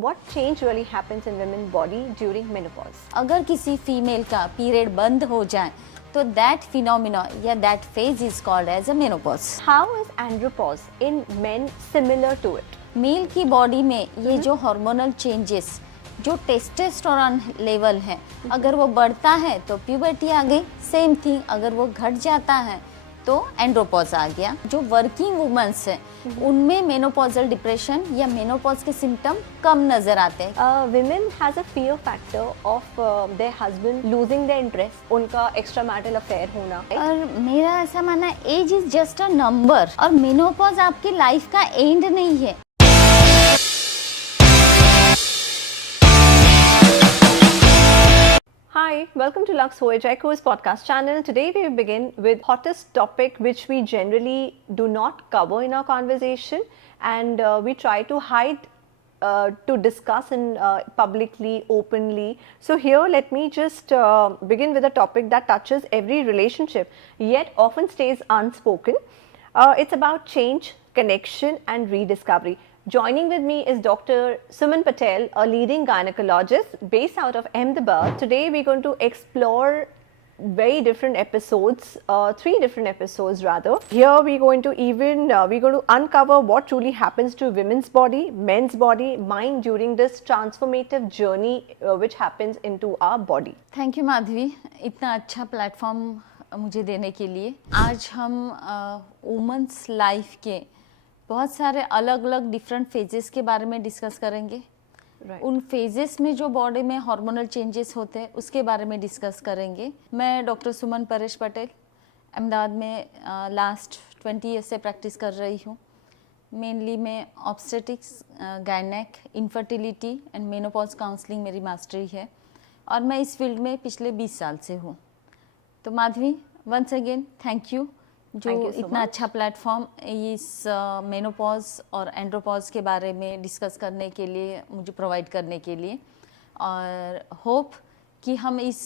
What change really happens in women's body during menopause? अगर किसी female का period बंद हो जाए तो दैट फिनोमिना या that phase is called as a menopause. How is andropause in men similar to it? Male की body में ये जो हार्मोनल चेंजेस, जो टेस्टोस्टेरोन लेवल है, अगर वो बढ़ता है तो प्यूबर्टी आ गई। सेम थिंग अगर वो घट जाता है तो एंड्रोपॉज आ गया। जो वर्किंग वुमेन्स हैं उनमें मेनोपॉजल डिप्रेशन या मेनोपॉज के सिम्टम कम नजर आते हैं। Women has a fear factor of their husband losing their interest, उनका extramarital affair होना। और मेरा ऐसा मानना है age is just a number और मेनोपॉज आपकी लाइफ का एंड नहीं है। Hi, welcome to Lux Voyage Echoes podcast channel. Today we begin with hottest topic which we generally do not cover in our conversation, and we try to hide to discuss in publicly, openly. So here let me just begin with a topic that touches every relationship yet often stays unspoken. It's about change, connection and rediscovery. Joining with me is Dr. Suman Patel, a leading gynecologist based out of Ahmedabad. Today we're going to explore very different episodes, 3 different episodes rather. Here we're going to uncover what truly happens to women's body, men's body, mind during this transformative journey which happens into our body. Thank you Madhavi, इतना अच्छा platform मुझे देने के लिए। आज हम women's life के बहुत सारे अलग अलग डिफरेंट फेजेस के बारे में डिस्कस करेंगे। उन फेजेस में जो बॉडी में हार्मोनल चेंजेस होते हैं उसके बारे में डिस्कस करेंगे। मैं डॉक्टर सुमन परेश पटेल अहमदाबाद में लास्ट 20 ईयर से प्रैक्टिस कर रही हूँ। मेनली मैं obstetrics, gynaec, infertility and menopause counselling मेरी मास्टरी है और मैं इस फील्ड में पिछले 20 साल से हूँ। तो Madhavi, once again thank you जो इतना अच्छा प्लेटफॉर्म इस मेनोपॉज और एंड्रोपॉज के बारे में डिस्कस करने के लिए मुझे प्रोवाइड करने के लिए, और होप कि हम इस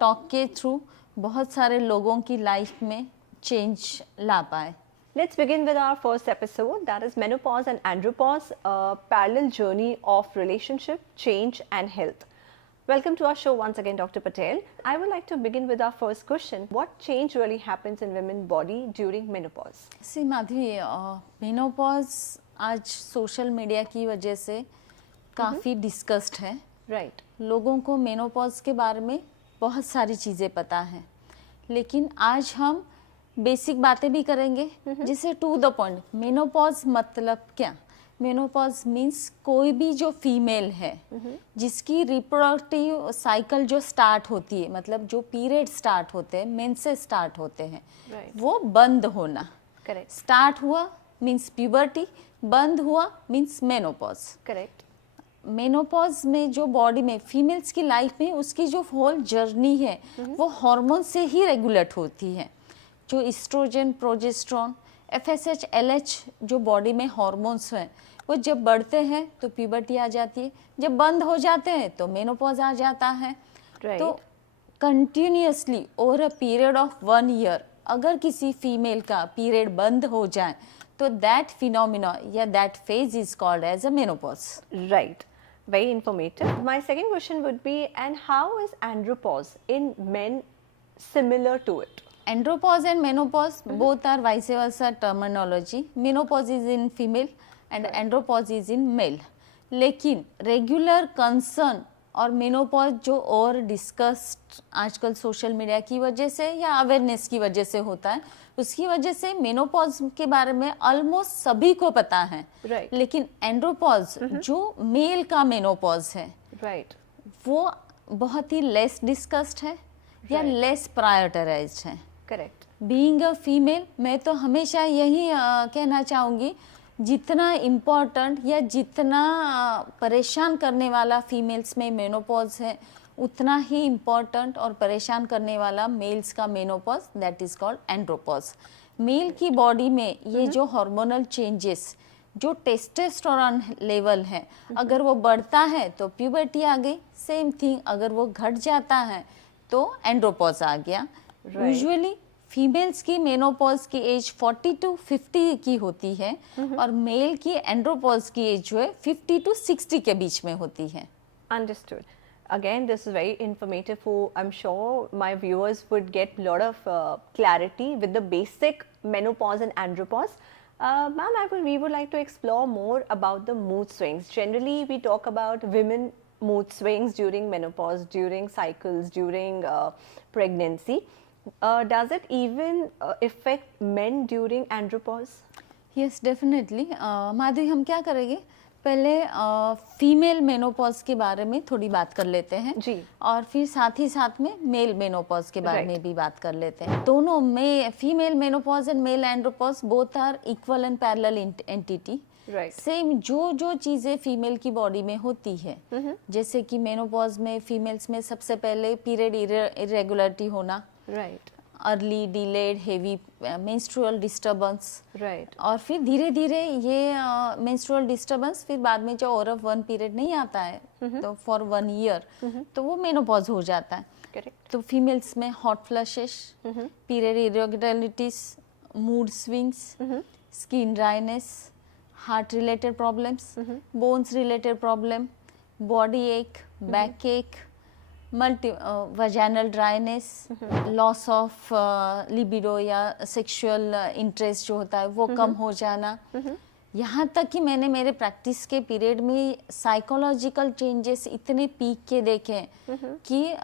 टॉक के थ्रू बहुत सारे लोगों की लाइफ में चेंज ला पाए। Let's begin with our first episode, that is menopause and andropause, a parallel journey of relationship, change and health. Welcome to our show once again, Dr. Patel. I would like to begin with our first question. What change really happens in women's body during menopause? C Madhavi, menopause आज social media की वजह से काफ़ी discussed है। Right. लोगों को menopause के बारे में बहुत सारी चीज़ें पता हैं, लेकिन आज हम बेसिक बातें भी करेंगे जिसे टू द पॉइंट। मेनोपॉज मतलब क्या? मेनोपॉज मीन्स कोई भी जो फीमेल है जिसकी रिप्रोडक्टिव साइकिल जो स्टार्ट होती है, मतलब जो पीरियड स्टार्ट होते हैं, मेंसेस स्टार्ट होते हैं, Right. वो बंद होना। Correct. स्टार्ट हुआ मीन्स प्यूबर्टी, बंद हुआ मीन्स मेनोपॉज। Correct. मेनोपॉज में जो बॉडी में फीमेल्स की लाइफ में उसकी जो होल जर्नी है वो हार्मोन से ही रेगुलेट होती है। जो इस्ट्रोजन, प्रोजेस्ट्रॉन, FSH, LH जो बॉडी में हार्मोन्स हैं वो जब बढ़ते हैं तो प्यूबर्टी आ जाती है, जब बंद हो जाते हैं तो मेनोपॉज आ जाता है। Right. तो continuously over a period of 1 year अगर किसी फीमेल का पीरियड बंद हो जाए तो दैट फिनोमिना या that phase is called as a menopause. Right. Very informative. My second question would be, and how is andropause in men similar to it? Andropause and menopause both are vice versa terminology. Menopause is in female and andropause is in male. लेकिन regular concern और menopause जो और discussed आजकल social media की वजह से या awareness की वजह से होता है, उसकी वजह से मेनोपॉज के बारे में ऑलमोस्ट सभी को पता है। Right. लेकिन एंड्रोपॉज जो मेल का मेनोपॉज है Right. वो बहुत ही लेस डिस्कस्ड है या लेस प्रायोरिटाइज्ड है। Correct. बीइंग अ फीमेल, मैं तो हमेशा यही कहना चाहूँगी, जितना इम्पोर्टेंट या जितना परेशान करने वाला फीमेल्स में मेनोपॉज है उतना ही इम्पोर्टेंट और परेशान करने वाला मेल्स का menopause, that is called andropause. Male की बॉडी में ये जो हार्मोनल चेंजेस, जो टेस्टोस्टेरोन लेवल है, अगर वो बढ़ता है तो प्यूबर्टी आ गई। सेम थिंग अगर वो घट जाता है तो एंड्रोपॉज आ गया। यूजुअली फीमेल्स की मेनोपॉज की एज 40 टू 50 की होती है और मेल की एंड्रोपॉज की एज जो है 50 टू 60 के बीच में होती है. Understood. Again, this is very informative. For I'm sure my viewers would get a lot of clarity with the basic menopause and andropause. Ma'am, we would like to explore more about the mood swings. Generally, we talk about women mood swings during menopause, during cycles, during pregnancy. Does it even affect men during andropause? Yes definitely. Madhuri, हम क्या करेंगे, पहले female menopause के बारे में थोड़ी बात कर लेते हैं जी. और फिर साथ ही साथ में मेल मेनोपॉज के बारे Right. में भी बात कर लेते हैं. दोनों में female menopause and male andropause both are equal and parallel entity. Right. Same जो चीजें फीमेल की बॉडी में होती है, जैसे कि मेनोपॉज में फीमेल्स में सबसे पहले पीरियड इरेगुलरिटी होना, Right. Early delayed heavy menstrual disturbance, Right. और फिर धीरे धीरे ये मेंस्ट्रुअल डिस्टर्बेंस फिर बाद में जो और ऑफ वन पीरियड नहीं आता है तो फॉर 1 ईयर तो वो मेनोपॉज हो जाता है. Correct. तो फीमेल्स में hot flushes, period irregularities, mood swings, skin dryness, heart related problems, bones related problem, body एक, बैक एक, multi vaginal dryness, loss of libido या सेक्सुअल इंटरेस्ट जो होता है वो कम हो जाना. यहाँ तक कि मैंने मेरे प्रैक्टिस के पीरियड में साइकोलॉजिकल चेंजेस इतने पीक के देखे कि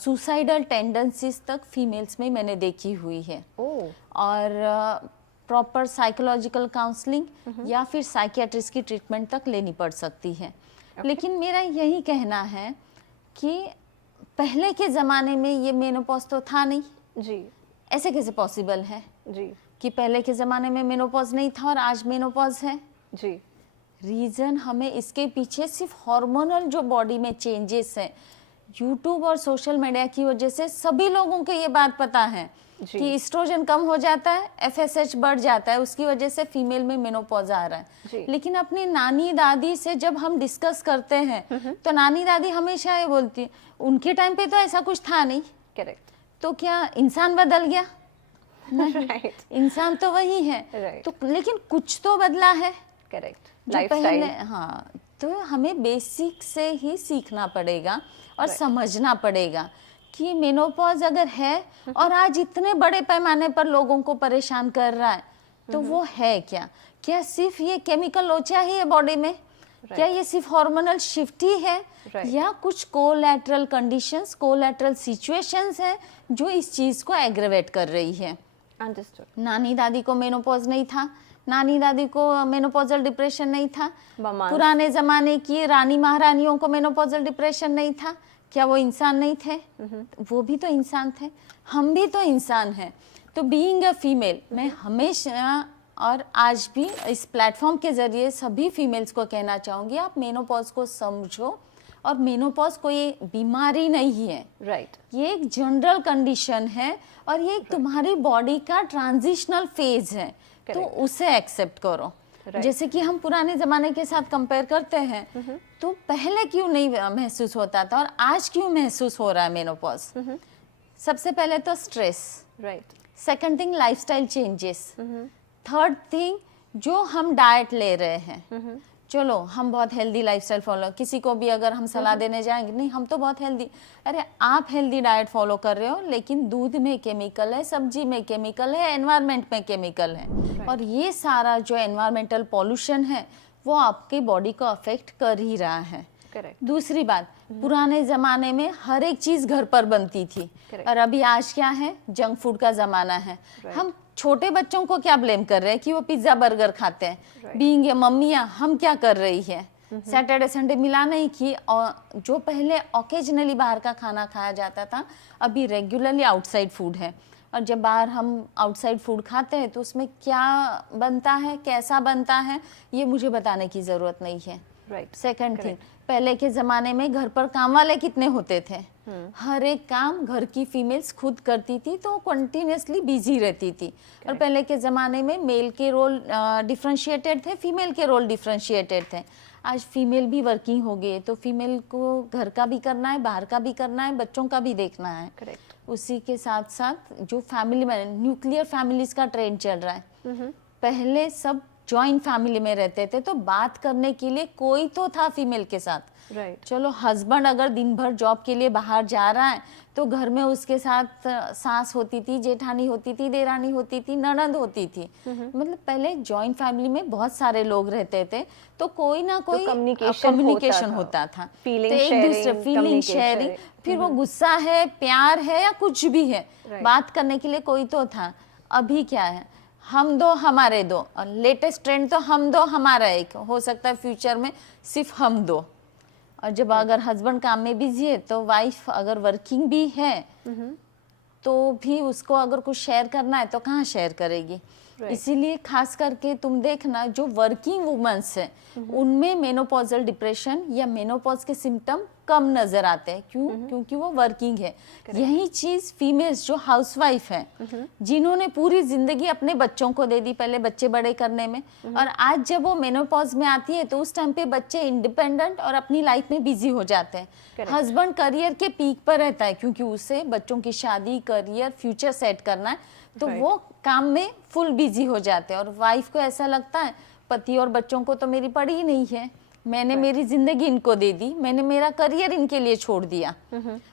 सुसाइडल टेंडेंसीज तक फीमेल्स में मैंने देखी हुई है. Oh. और प्रॉपर साइकोलॉजिकल काउंसलिंग या फिर साइकियाट्रिस्ट की ट्रीटमेंट तक लेनी पड़ सकती है. लेकिन मेरा यही कहना है कि पहले के ज़माने में ये मेनोपॉज तो था नहीं. जी. ऐसे कैसे पॉसिबल है जी. कि पहले के ज़माने में मेनोपॉज नहीं था और आज मेनोपॉज है? जी. रीज़न हमें इसके पीछे सिर्फ हार्मोनल जो बॉडी में चेंजेस हैं, यूट्यूब और सोशल मीडिया की वजह से सभी लोगों को ये बात पता है जी. कि एस्ट्रोजन कम हो जाता है, एफएसएच बढ़ जाता है, उसकी वजह से फीमेल में मेनोपॉज आ रहा जी. है. लेकिन अपनी नानी दादी से जब हम डिस्कस करते हैं तो नानी दादी हमेशा ये बोलती है उनके टाइम पे तो ऐसा कुछ था नहीं. Correct. तो क्या इंसान बदल गया? नहीं. Right. इंसान तो वही है. Right. तो लेकिन कुछ तो बदला है. Correct. जो पहले, Lifestyle. हाँ, तो हमें बेसिक से ही सीखना पड़ेगा और Right. समझना पड़ेगा कि मेनोपॉज अगर है और आज इतने बड़े पैमाने पर लोगों को परेशान कर रहा है तो वो है क्या? क्या सिर्फ ये केमिकल लोचा ही है बॉडी में? क्या ये सिर्फ हार्मोनल शिफ्ट ही है? Right. या कुछ कोलैटरल कंडीशंस, कोलैटरल सिचुएशंस हैं जो इस चीज को एग्रेवेट कर रही है? Understood. नानी दादी को मेनोपॉज नहीं था, नानी दादी को मेनोपॉजल डिप्रेशन नहीं था, मामा. पुराने जमाने की रानी महारानियों को मेनोपॉजल डिप्रेशन नहीं था. क्या वो इंसान नहीं थे? वो भी तो इंसान थे, हम भी तो इंसान हैं. तो बीइंग अ फीमेल, मैं हमेशा और आज भी इस प्लेटफॉर्म के जरिए सभी फीमेल्स को कहना चाहूँगी, आप मेनोपॉज को समझो. और मेनोपॉज कोई बीमारी नहीं है, Right. ये एक जनरल कंडीशन है और ये तुम्हारी बॉडी का ट्रांजिशनल फेज है. तो Correct. उसे एक्सेप्ट करो. Right. जैसे कि हम पुराने जमाने के साथ कंपेयर करते हैं तो पहले क्यों नहीं महसूस होता था और आज क्यों महसूस हो रहा है मेनोपॉज? सबसे पहले तो stress, Right. Second thing lifestyle changes, third thing जो हम डाइट ले रहे हैं. चलो हम बहुत हेल्दी लाइफस्टाइल फॉलो, किसी को भी अगर हम सलाह देने जाएंगे नहीं हम तो बहुत हेल्दी, अरे आप हेल्दी डाइट फॉलो कर रहे हो लेकिन दूध में केमिकल है, सब्जी में केमिकल है, एनवायरनमेंट में केमिकल है. और ये सारा जो एनवायरमेंटल पॉल्यूशन है वो आपकी बॉडी को अफेक्ट कर ही रहा है. Correct. दूसरी बात, पुराने जमाने में हर एक चीज घर पर बनती थी Correct. और अभी आज क्या है, जंक फूड का जमाना है. Right. हम छोटे बच्चों को क्या ब्लेम कर रहे हैं कि वो पिज्जा बर्गर खाते हैं? Right. बीइंग ये मम्मियाँ हम क्या कर रही है? सैटरडे संडे मिला नहीं कि जो पहले ओकेजनली बाहर का खाना खाया जाता था अभी रेगुलरली आउटसाइड फूड है. और जब बाहर हम आउटसाइड फूड खाते हैं तो उसमें क्या बनता है, कैसा बनता है, ये मुझे बताने की ज़रूरत नहीं है. Right. सेकंड थिंग, पहले के ज़माने में घर पर काम वाले कितने होते थे? हर एक काम घर की फीमेल्स खुद करती थी तो कंटिन्यूसली बिजी रहती थी. और पहले के ज़माने में मेल के रोल डिफ्रेंशिएटेड थे, फीमेल के रोल डिफ्रेंशिएटेड थे. आज फीमेल भी वर्किंग हो गई तो फीमेल को घर का भी करना है, बाहर का भी करना है, बच्चों का भी देखना है. Correct. उसी के साथ साथ जो फैमिली में न्यूक्लियर फैमिलीज का ट्रेंड चल रहा है। पहले सब जॉइंट फैमिली में रहते थे तो बात करने के लिए कोई तो था फीमेल के साथ। राइट। चलो हस्बैंड अगर दिन भर जॉब के लिए बाहर जा रहा है तो घर में उसके साथ सास होती थी, जेठानी होती थी, देरानी होती थी, ननद होती थी। मतलब पहले जॉइंट फैमिली में बहुत सारे लोग रहते थे तो कोई ना कोई कम्युनिकेशन होता था। फीलिंग तो एक दूसरे फीलिंग शेयरिंग, फिर वो गुस्सा है, प्यार है या कुछ भी है, बात करने के लिए कोई तो था। अभी क्या है, हम दो हमारे दो, और लेटेस्ट ट्रेंड तो हम दो हमारा एक, हो सकता है फ्यूचर में सिर्फ हम दो। और जब अगर हस्बैंड काम में बिजी है तो वाइफ अगर वर्किंग भी है तो भी उसको अगर कुछ शेयर करना है तो कहाँ शेयर करेगी। इसीलिए खास करके तुम देखना जो वर्किंग वुमेन्स है उनमें मेनोपॉजल डिप्रेशन या मेनोपॉज के सिम्टम कम नजर आते हैं। क्यों? क्योंकि वो वर्किंग है। यही चीज फीमेल्स जो हाउसवाइफ है जिन्होंने पूरी जिंदगी अपने बच्चों को दे दी पहले बच्चे बड़े करने में, और आज जब वो मेनोपॉज में आती है तो उस टाइम पे बच्चे इंडिपेंडेंट और अपनी लाइफ में बिजी हो जाते हैं। हस्बैंड करियर के पीक पर रहता है क्योंकि उसे बच्चों की शादी, करियर, फ्यूचर सेट करना है, तो वो काम में फुल बिजी हो जाते हैं। और वाइफ को ऐसा लगता है पति और बच्चों को तो मेरी पड़ी ही नहीं है, मैंने मेरी जिंदगी इनको दे दी, मैंने मेरा करियर इनके लिए छोड़ दिया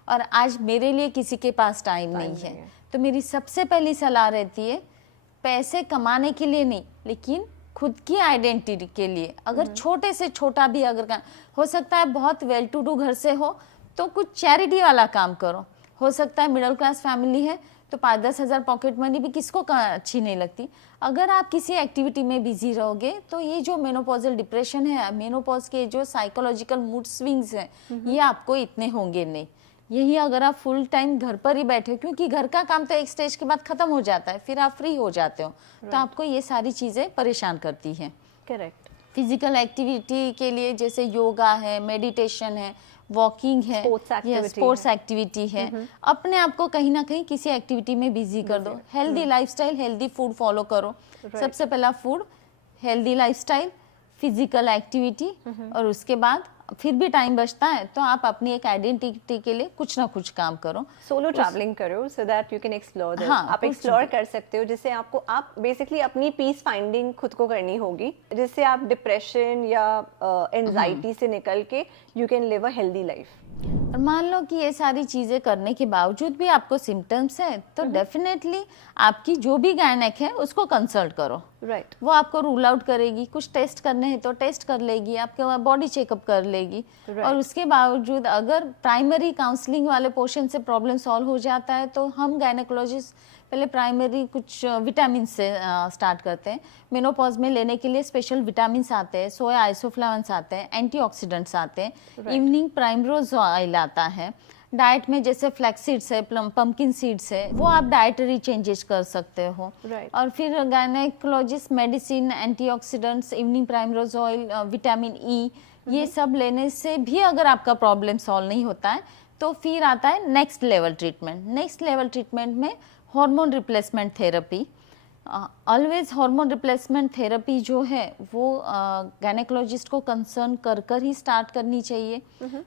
और आज मेरे लिए किसी के पास टाइम नहीं है। तो मेरी सबसे पहली सलाह रहती है पैसे कमाने के लिए नहीं, लेकिन खुद की आइडेंटिटी के लिए। अगर छोटे से छोटा भी अगर हो सकता है, बहुत वेल टू डू घर से हो तो कुछ चैरिटी वाला काम करो। हो सकता है मिडिल क्लास फैमिली है तो 5-10 हज़ार पॉकेट मनी भी किसको अच्छी नहीं लगती। अगर आप किसी एक्टिविटी में बिजी रहोगे तो ये जो मेनोपॉजल डिप्रेशन है, मेनोपॉज के जो साइकोलॉजिकल मूड स्विंग्स हैं, ये आपको इतने होंगे नहीं। यही अगर आप फुल टाइम घर पर ही बैठे, क्योंकि घर का काम तो एक स्टेज के बाद खत्म हो जाता है, फिर आप फ्री हो जाते हो, तो आपको ये सारी चीजें परेशान करती हैं। करेक्ट। फिजिकल एक्टिविटी के लिए जैसे योगा है, मेडिटेशन है, वॉकिंग है, स्पोर्ट्स एक्टिविटी है, अपने आप को कहीं ना कहीं किसी एक्टिविटी में बिजी कर दो। Healthy lifestyle, healthy food follow करो। सबसे पहला food, healthy lifestyle, physical activity, और उसके बाद फिर भी टाइम बचता है तो आप अपनी एक आइडेंटिटी के लिए कुछ ना कुछ काम करो। सोलो ट्रैवलिंग करो so that you can explore this. हाँ, आप एक्सप्लोर कर सकते हो जिससे आपको आप बेसिकली अपनी पीस फाइंडिंग खुद को करनी होगी, जिससे आप डिप्रेशन या एंजाइटी से निकल के you can live a healthy life. और मान लो कि ये सारी चीजें करने के बावजूद भी आपको सिम्टम्स है तो डेफिनेटली आपकी जो भी गायनेक है उसको कंसल्ट करो। राइट। वो आपको रूल आउट करेगी, कुछ टेस्ट करने हैं तो टेस्ट कर लेगी, आपके बॉडी चेकअप कर लेगी। और उसके बावजूद अगर प्राइमरी काउंसलिंग वाले पोर्शन से प्रॉब्लम सॉल्व हो जाता है तो हम गायनेकोलॉजिस्ट पहले प्राइमरी कुछ विटामिन से स्टार्ट करते हैं। मेनोपॉज में लेने के लिए स्पेशल विटामिन आते हैं, सोया आइसोफ्लावन्स आते हैं, एंटीऑक्सीडेंट्स आते हैं, इवनिंग प्राइमरोज ऑयल आता है। डाइट में जैसे फ्लैक्स सीड्स है, पंपकिन सीड्स है, वो आप डाइटरी चेंजेस कर सकते हो। और फिर gynaecologist medicine, antioxidants, evening primrose oil, vitamin E, ये सब लेने से भी अगर आपका प्रॉब्लम सॉल्व नहीं होता है तो फिर आता है next level treatment. Next level treatment में hormone replacement therapy. Always hormone replacement therapy जो है वो गायनेकोलॉजिस्ट को कंसर्न कर ही स्टार्ट करनी चाहिए।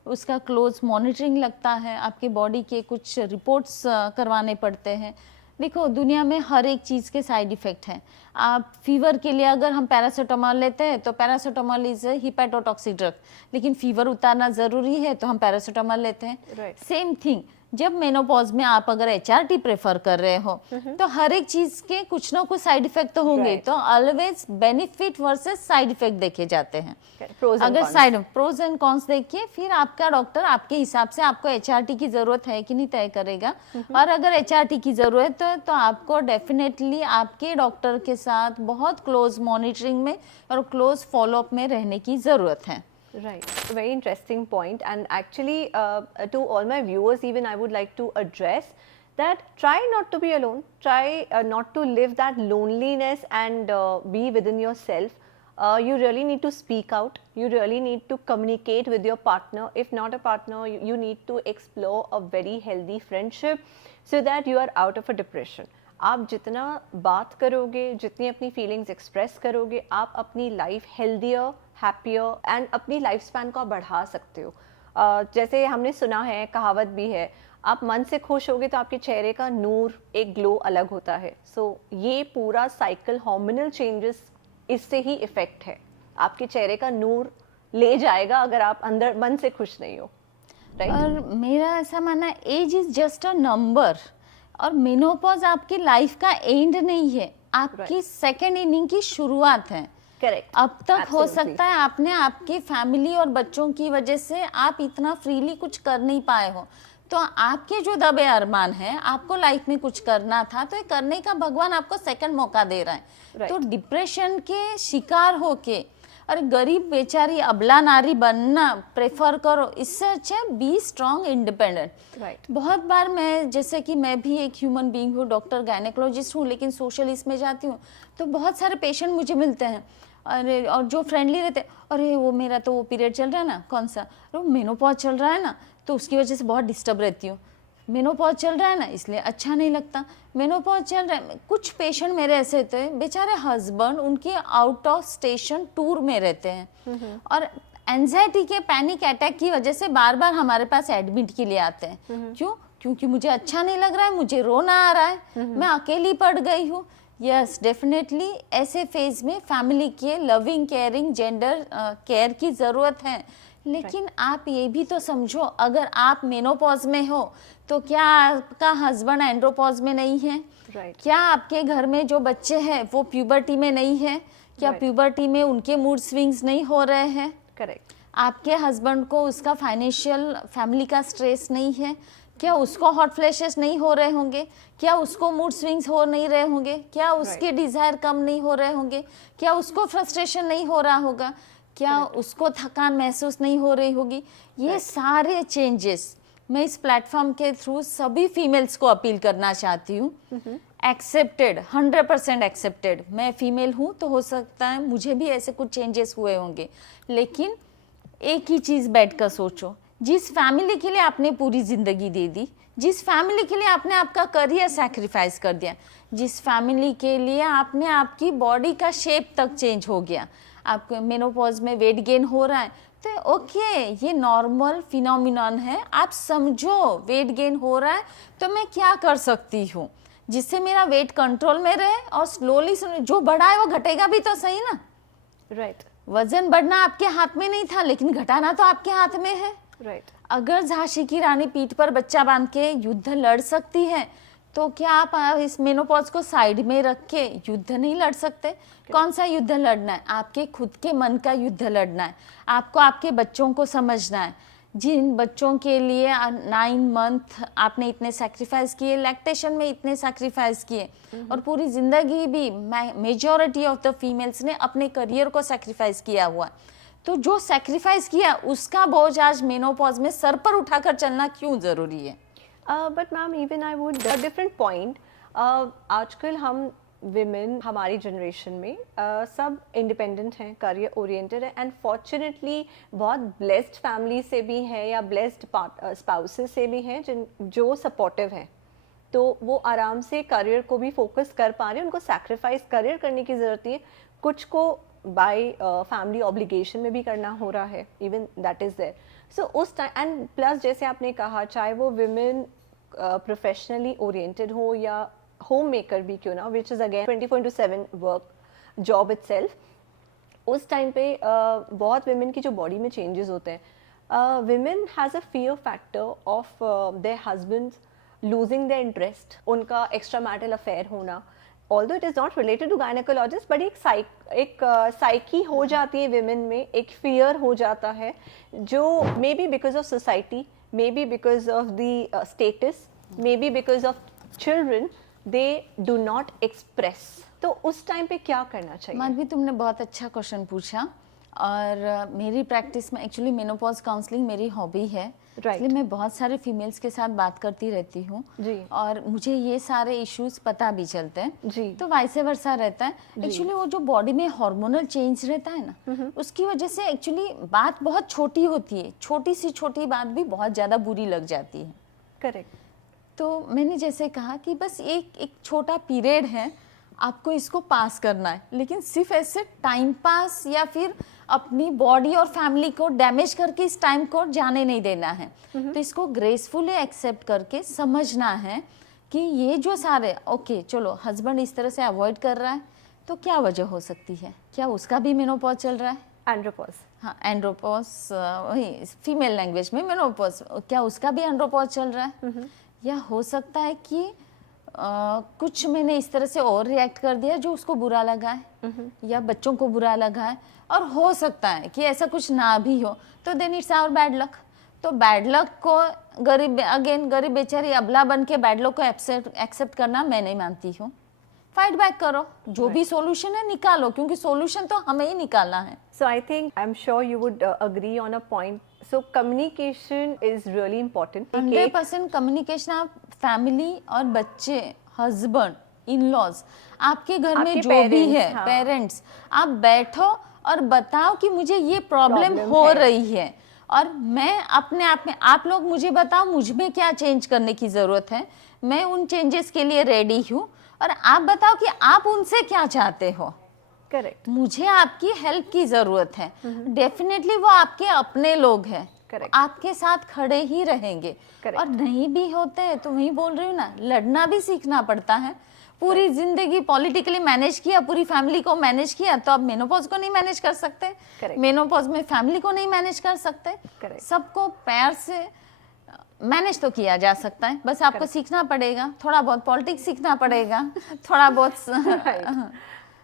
उसका क्लोज मॉनिटरिंग लगता है, आपके बॉडी के कुछ रिपोर्ट्स करवाने पड़ते हैं। देखो दुनिया में हर एक चीज़ के साइड इफ़ेक्ट हैं। आप फीवर के लिए अगर हम पैरासीटामोल लेते हैं तो पैरासीटामोल इज हिपेटोटॉक्सिक ड्रग, लेकिन फीवर उतारना ज़रूरी है तो हम पैरासीटामोल लेते हैं। सेम थिंग जब मेनोपॉज में आप अगर HRT प्रेफर कर रहे हो तो हर एक चीज के कुछ ना कुछ साइड इफेक्ट तो होंगे। तो always benefit versus side effect देखे जाते हैं। अगर साइड प्रोज एंड कॉन्स देखिए, फिर आपका डॉक्टर आपके हिसाब से आपको HRT की जरूरत है कि नहीं तय करेगा। और अगर HRT की जरूरत है तो आपको डेफिनेटली आपके डॉक्टर के साथ बहुत क्लोज मॉनिटरिंग में और क्लोज फॉलोअप में रहने की जरूरत है। Right, very interesting point. And actually to all my viewers even I would like to address that try not to be alone, try not to live that loneliness and be within yourself. You really need to speak out, you really need to communicate with your partner. If not a partner, you need to explore a very healthy friendship so that you are out of a depression. आप जितना बात करोगे, जितनी अपनी feelings express करोगे, आप अपनी life healthier, happier and अपनी लाइफ स्पैन को बढ़ा सकते हो। जैसे हमने सुना है, कहावत भी है, आप मन से खुश होगे तो आपके चेहरे का नूर, एक ग्लो अलग होता है. सो ये पूरा साइकिल हार्मोनल चेंजेस इससे ही इफेक्ट है. आपके चेहरे का नूर ले जाएगा अगर आप अंदर मन से खुश नहीं हो. राइट. और मेरा ऐसा मानना है age is just a number, और मेनोपॉज आपकी लाइफ का एंड नहीं है, आपकी सेकेंड इनिंग की शुरुआत है. करेक्ट. अब तक हो सकता है आपने आपकी फैमिली और बच्चों की वजह से आप इतना फ्रीली कुछ कर नहीं पाए हो, तो आपके जो दबे अरमान हैं, आपको लाइफ में कुछ करना था, तो ये करने का भगवान आपको सेकंड मौका दे रहा है. Right. तो डिप्रेशन के शिकार होके अरे गरीब बेचारी अबला नारी बनना प्रेफर करो, इससे अच्छा बी स्ट्रांग इंडिपेंडेंट. राइट. बहुत बार मैं, जैसे कि मैं भी एक ह्यूमन बीइंग हूँ, डॉक्टर गायनेकोलॉजिस्ट हूँ, लेकिन सोशल इसमें जाती हूँ, तो बहुत सारे पेशेंट मुझे मिलते हैं. अरे और जो फ्रेंडली रहते, अरे वो मेरा तो वो पीरियड चल रहा है ना, कौन सा, अरे वो मेनोपॉज चल रहा है ना, तो उसकी वजह से बहुत डिस्टर्ब रहती हूँ. मेनोपॉज चल रहा है ना, इसलिए अच्छा नहीं लगता. मेनोपॉज चल रहा है. कुछ पेशेंट मेरे ऐसे थे, बेचारे हस्बैंड उनके आउट ऑफ स्टेशन टूर में रहते हैं और एंजाइटी के पैनिक अटैक की वजह से बार बार हमारे पास एडमिट के लिए आते हैं. क्यों? क्योंकि मुझे अच्छा नहीं लग रहा है, मुझे रोना आ रहा है, मैं अकेली पड़ गई हूँ. यस, डेफिनेटली ऐसे फेज में फैमिली के लविंग केयरिंग जेंडर केयर की ज़रूरत है. लेकिन आप ये भी तो समझो, अगर आप मेनोपॉज में हो तो क्या आपका हस्बैंड एंड्रोपॉज में नहीं है? Right. क्या आपके घर में जो बच्चे हैं वो प्यूबर्टी में नहीं है? क्या Right. प्यूबर्टी में उनके मूड स्विंग्स नहीं हो रहे हैं? करेक्ट. आपके हस्बैंड को उसका फाइनेंशियल फैमिली का स्ट्रेस नहीं है? क्या उसको हॉट फ्लैशेस नहीं हो रहे होंगे? क्या उसको मूड स्विंग्स हो नहीं रहे होंगे? क्या उसके डिज़ायर कम नहीं हो रहे होंगे? क्या उसको फ्रस्ट्रेशन नहीं हो रहा होगा? क्या उसको थकान महसूस नहीं हो रही होगी? ये सारे चेंजेस मैं इस प्लेटफॉर्म के थ्रू सभी फीमेल्स को अपील करना चाहती हूँ. Accepted, 100% accepted. मैं फीमेल हूँ तो हो सकता है मुझे भी ऐसे कुछ चेंजेस हुए होंगे, लेकिन एक ही चीज़ बैठकर सोचो, जिस फैमिली के लिए आपने पूरी ज़िंदगी दे दी, जिस फैमिली के लिए आपने आपका करियर सैक्रिफाइस कर दिया, जिस फैमिली के लिए आपने आपकी बॉडी का शेप तक चेंज हो गया, आपको मेनोपॉज में वेट गेन हो रहा है, तो ओके ये नॉर्मल फिनोमिनन है. आप समझो वेट गेन हो रहा है तो मैं क्या कर सकती हूँ जिससे मेरा वेट कंट्रोल में रहे, और स्लोली जो बढ़ा है वो घटेगा भी तो सही ना. राइट. वजन बढ़ना आपके हाथ में नहीं था, लेकिन घटाना तो आपके हाथ में है. राइट. अगर झांसी की रानी पीठ पर बच्चा बांध के युद्ध लड़ सकती है, तो क्या आप इस मेनोपॉज को साइड में रख के युद्ध नहीं लड़ सकते? कौन सा युद्ध लड़ना है? आपके खुद के मन का युद्ध लड़ना है. आपको आपके बच्चों को समझना है. जिन बच्चों के लिए 9 मंथ आपने इतने सैक्रिफाइस किए, लैक्टेशन में इतने सैक्रिफाइस किए, और पूरी जिंदगी भी मेजॉरिटी ऑफ द फीमेल्स ने अपने करियर को सैक्रिफाइस किया हुआ. तो जो सैक्रिफाइस किया उसका बोझ आज मेनोपॉज में सर पर उठाकर चलना क्यों जरूरी है? But ma'am even I would different point. आजकल हम विमेन हमारी जनरेशन में सब इंडिपेंडेंट हैं, करियर ओरिएंटेड है, एंड फॉर्चुनेटली बहुत ब्लेस्ड फैमिली से भी हैं या ब्लेस्ड स्पाउसेस से भी हैं जो सपोर्टिव हैं. तो वो आराम से करियर को भी फोकस कर पा रहे हैं. उनको सैक्रिफाइस करियर करने की ज़रूरत नहीं है, कुछ को बाय फैमिली ऑब्लिगेशन में भी करना हो रहा है, इवन दैट इज़ देयर. सो उस टाइम एंड प्लस जैसे आपने कहा, चाहे वो विमेन प्रोफेशनली ओरिएंटेड हो या होम मेकर भी क्यों ना, which is again 24/7 work job itself, उस टाइम पे बहुत विमेन की जो बॉडी में चेंजेस होते हैं, women has a fear factor of their husbands losing their interest, उनका एक्स्ट्रा मैरिटल अफेयर होना. Although it is not related to gynaecologist, but एक साइकी हो जाती है विमेन में, एक फियर हो जाता है जो may be because of society, may be because of the status, may be because of children, they do not express. तो उस टाइम पे क्या करना चाहिए? माधवी, तुमने बहुत अच्छा क्वेश्चन पूछा. और मेरी प्रैक्टिस में एक्चुअली मेनोपॉज काउंसलिंग मेरी हॉबी है. इसलिए मैं बहुत सारे फीमेल्स के साथ बात करती रहती हूँ, और मुझे ये सारे इश्यूज पता भी चलते हैं. तो वाइसे वर्सा रहता है. एक्चुअली वो जो बॉडी में हार्मोनल चेंज रहता है ना, उसकी वजह से एक्चुअली बात बहुत छोटी होती है, छोटी सी छोटी बात भी बहुत ज़्यादा बुरी लग जाती है. करेक्ट. तो मैंने जैसे कहा कि बस एक छोटा पीरियड है, आपको इसको पास करना है, लेकिन सिर्फ ऐसे टाइम पास या फिर अपनी बॉडी और फैमिली को डैमेज करके इस टाइम को जाने नहीं देना है। तो इसको ग्रेसफुली एक्सेप्ट करके समझना है कि ये जो सारे ओके चलो हस्बैंड इस तरह से अवॉइड कर रहा है तो क्या वजह हो सकती है, क्या उसका भी मेनोपॉज चल रहा है? एंड्रोपॉज, हाँ एंड्रोपॉज, वही फीमेल लैंग्वेज में मेनोपॉज, क्या उसका भी एंड्रोपॉज चल रहा है? या हो सकता है कि कुछ मैंने इस तरह से और रिएक्ट कर दिया जो उसको बुरा लगा है या बच्चों को बुरा लगा है, और हो सकता है कि ऐसा कुछ ना भी हो, तो then it's our bad luck. तो बैड लक को गरीब बेचारी अबला बन के बैड लक को एक्सेप्ट करना मैं नहीं मानती हूँ। फाइट बैक करो, जो भी सॉल्यूशन है निकालो, क्योंकि सॉल्यूशन तो हमें ही निकालना है। So I think I'm sure you would agree on a point. So communication is really important. 100% communication. आप फैमिली और बच्चे, हस्बैंड, इन लॉज, आपके घर में जो भी है, हाँ। पेरेंट्स, आप बैठो और बताओ कि मुझे ये प्रॉब्लम हो रही है, और मैं अपने आप में, आप लोग मुझे बताओ मुझ में क्या चेंज करने की जरूरत है, मैं उन चेंजेस के लिए रेडी हूँ, और आप बताओ कि आप उनसे क्या चाहते हो। करेक्ट, मुझे आपकी हेल्प की जरूरत है। डेफिनेटली वो आपके अपने लोग हैं, Correct. आपके साथ खड़े ही रहेंगे। Correct. और नहीं भी होते तो वही बोल रही हूँ ना, लड़ना भी सीखना पड़ता है। पूरी जिंदगी पॉलिटिकली मैनेज किया, पूरी फैमिली को मैनेज किया, तो अब मेनोपॉज को नहीं मैनेज कर सकते, Correct. मेनोपॉज में फैमिली को नहीं मैनेज कर सकते। Correct. सबको प्यार से मैनेज तो किया जा सकता है, बस आपको सीखना पड़ेगा, थोड़ा बहुत पॉलिटिक्स सीखना पड़ेगा, थोड़ा बहुत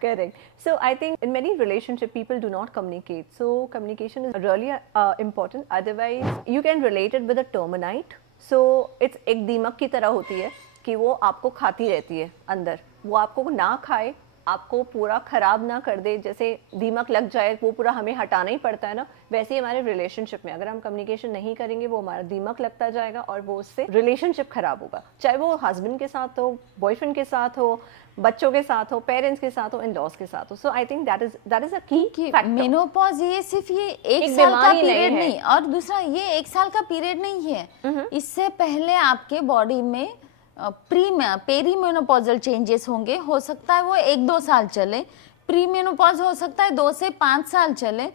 Correct. So I think in many relationship people do not communicate. So communication is really important. Otherwise you can relate it with a terminite. So it's एक दीमक की तरह होती है कि वो आपको खाती रहती है अंदर, वो आपको ना खाए, आपको पूरा खराब ना कर दे। जैसे दीमक लग जाए वो पूरा हमें हटाना ही पड़ता है ना, वैसे ही हमारे रिलेशनशिप में अगर हम कम्युनिकेशन नहीं करेंगे वो हमारा दीमक लगता जाएगा और वो उससे रिलेशनशिप खराब होगा, चाहे वो हस्बैंड के साथ हो, बॉयफ्रेंड के साथ हो, बच्चों के साथ हो, पेरेंट्स के साथ हो, इन लॉज के साथ हो। So I think that is a key factor. Menopause ये सिर्फ ये एक साल का पीरियड नहीं, और दूसरा ये एक साल का पीरियड नहीं है, इससे पहले आपके बॉडी में पेरी मेनोपॉजल चेंजेस होंगे, हो सकता है वो 1-2 साल चले, प्री मेनोपॉज हो सकता है 2 से 5 साल चले,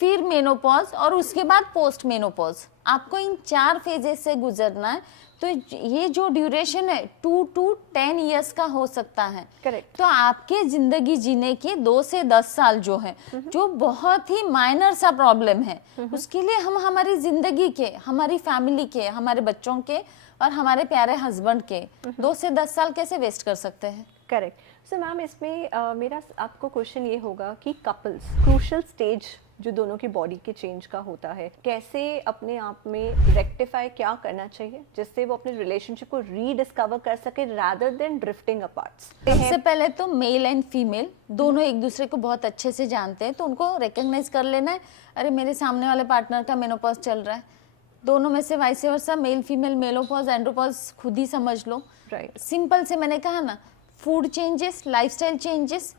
फिर मेनोपॉज, और उसके बाद पोस्ट मेनोपॉज। आपको इन 4 फेजेस से गुजरना है। तो ये जो ड्यूरेशन है 2 to 10 इयर्स का हो सकता है। करेक्ट। तो आपके जिंदगी जीने के 2 से 10 साल जो है, जो बहुत ही माइनर सा प्रॉब्लम है, उसके लिए हम हमारी जिंदगी के, हमारी फैमिली के, हमारे बच्चों के और हमारे प्यारे हस्बैंड के 2 से 10 साल कैसे वेस्ट कर सकते हैं। करेक्ट। सो मैम इसमें मेरा आपको क्वेश्चन ये होगा कि कपल्स क्रूशियल स्टेज जो दोनों की बॉडी के चेंज का होता है, कैसे अपने आप में रेक्टिफाई क्या करना चाहिए जिससे वो अपने रिलेशनशिप को रीडिस्कवर कर सके रादर देन ड्रिफ्टिंग अपार्ट। सबसे पहले तो मेल एंड फीमेल दोनों एक दूसरे को बहुत अच्छे से जानते हैं, तो उनको रिकॉग्नाइज कर लेना है, अरे मेरे सामने वाले पार्टनर का मेनोपॉज चल रहा है। दोनों में से vice versa, male female, menopause andropause खुद ही समझ लो। राइट। सिंपल से मैंने कहा ना, food changes, lifestyle changes,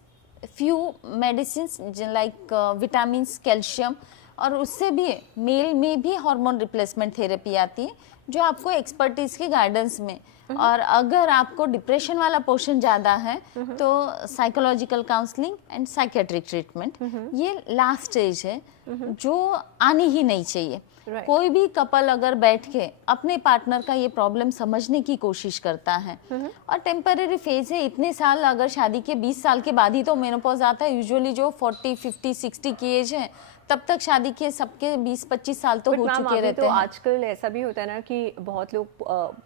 few medicines like vitamins, calcium, और उससे भी मेल में भी हार्मोन रिप्लेसमेंट थेरेपी आती है जो आपको एक्सपर्टीज के गाइडेंस में, और अगर आपको डिप्रेशन वाला पोर्शन ज़्यादा है तो psychological counselling and psychiatric treatment, ये लास्ट स्टेज है जो आनी ही नहीं चाहिए। Right. कोई भी कपल अगर बैठ के अपने पार्टनर का ये प्रॉब्लम समझने की कोशिश करता है, और टेम्पररी फेज है, इतने साल, अगर शादी के 20 साल के बाद ही तो मेनोपॉज आता है, यूजुअली जो 40, 50, 60 की एज है तब तक शादी के सबके 20-25 साल तो हो चुके रहते हैं। हैं। आजकल ऐसा भी होता है ना कि बहुत लोग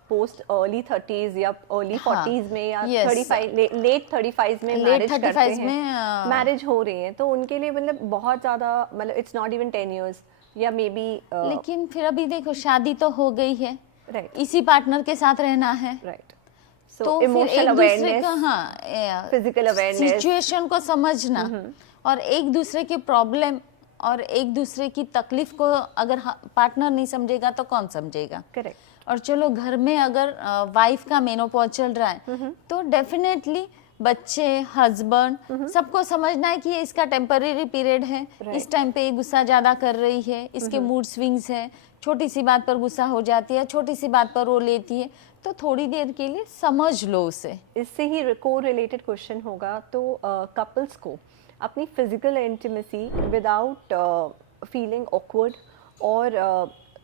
पोस्ट अर्ली 30s या अर्ली 40s में या 35 लेट 35 में मैरिज करते हैं, मैरिज हो रही है, तो उनके लिए मतलब बहुत ज्यादा, मतलब इट्स नॉट इवन 10 years या मे बी, लेकिन फिर अभी देखो शादी तो हो गई है, राइट, इसी पार्टनर के साथ रहना है, राइट, तो इमोशनल अवेयरनेस, हाँ, फिजिकल अवेयरनेस, सिचुएशन को समझना, और एक दूसरे के प्रॉब्लम और एक दूसरे की तकलीफ को अगर पार्टनर नहीं समझेगा तो कौन समझेगा। करेक्ट। और चलो घर में अगर वाइफ का मेनोपॉज चल रहा है तो डेफिनेटली बच्चे, हस्बैंड, सबको समझना है कि ये इसका टेम्पररी पीरियड है, इस टाइम पे ये गुस्सा ज्यादा कर रही है, इसके मूड स्विंग्स है, छोटी सी बात पर गुस्सा हो जाती है, छोटी सी बात पर रो लेती है, तो थोड़ी देर के लिए समझ लो उसे। इससे ही को रिलेटेड क्वेश्चन होगा, तो कपल्स को अपनी physical intimacy without feeling awkward और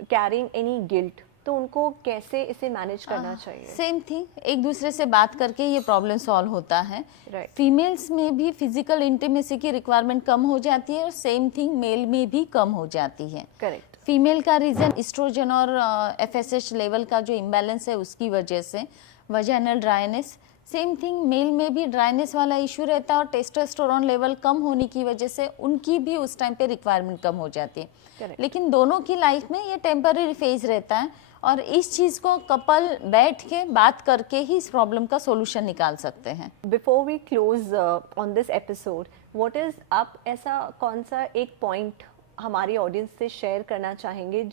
कैरिंग एनी गिल्ट, तो उनको कैसे इसे मैनेज करना चाहिए? सेम थिंग, एक दूसरे से बात करके ये प्रॉब्लम सॉल्व होता है। Right. फीमेल्स में भी फिजिकल इंटीमेसी की रिक्वायरमेंट कम हो जाती है और सेम थिंग मेल में भी कम हो जाती है। करेक्ट। फीमेल का रीजन एस्ट्रोजन और एफएसएच लेवल का जो इम्बैलेंस है उसकी वजह से, vaginal dryness. Same thing male में भी ड्राइनेस वाला इशू रहता है और टेस्टोस्टेरोन लेवल कम होने की वजह से उनकी भी उस टाइम पे रिक्वायरमेंट कम हो जाती है। Correct. लेकिन दोनों की लाइफ में ये टेम्पररी फेज रहता है और इस चीज़ को कपल बैठ के बात करके ही इस प्रॉब्लम का सोल्यूशन निकाल सकते हैं। Before we close on this episode, what is आप ऐसा कौन सा एक पॉइंट हमारी ऑडियंस से शेयर करना चाहेंगे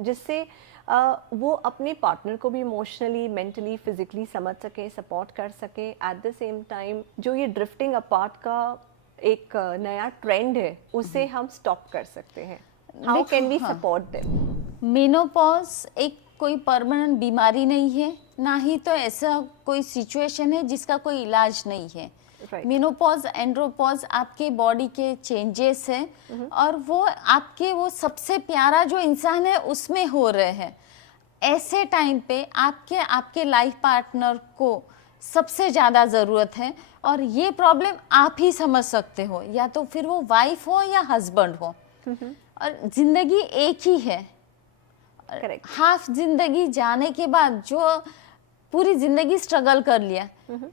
जिससे वो अपने पार्टनर को भी इमोशनली, मेंटली, फिजिकली समझ सके, सपोर्ट कर सके, एट द सेम टाइम जो ये ड्रिफ्टिंग अपार्ट का एक नया ट्रेंड है उसे हम स्टॉप कर सकते हैं? How can we support them? Menopause एक कोई परमानेंट बीमारी नहीं है, ना ही तो ऐसा कोई सिचुएशन है जिसका कोई इलाज नहीं है। Right. मेनोपॉज, एंड्रोपॉज आपके बॉडी के चेंजेस हैं और वो आपके वो सबसे प्यारा जो इंसान है उसमें हो रहे हैं। ऐसे टाइम पे आपके लाइफ पार्टनर को सबसे ज़्यादा ज़रूरत है और ये प्रॉब्लम आप ही समझ सकते हो, या तो फिर वो वाइफ हो या हस्बैंड हो। और जिंदगी एक ही है। Correct. हाफ जिंदगी जाने के बाद जो पूरी जिंदगी स्ट्रगल कर लिया,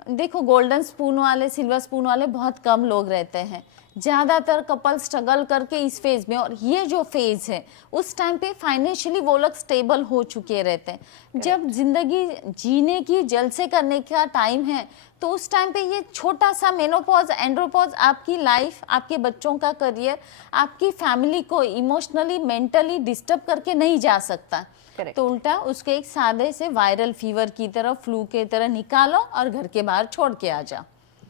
देखो गोल्डन स्पून वाले, सिल्वर स्पून वाले बहुत कम लोग रहते हैं। ज़्यादातर कपल स्ट्रगल करके इस फेज में, और ये जो फेज है उस टाइम पे फाइनेंशियली वो लोग स्टेबल हो चुके रहते हैं। जब जिंदगी जीने की जलसे करने का टाइम है तो उस टाइम पे ये छोटा सा मेनोपॉज, एंड्रोपॉज आपकी लाइफ, आपके बच्चों का करियर, आपकी फैमिली को इमोशनली, मेंटली डिस्टर्ब करके नहीं जा सकता। Correct. तो उल्टा उसको एक सादे से वायरल फीवर की तरह, फ्लू के तरह निकालो और घर के बाहर छोड़ के आ जाओ।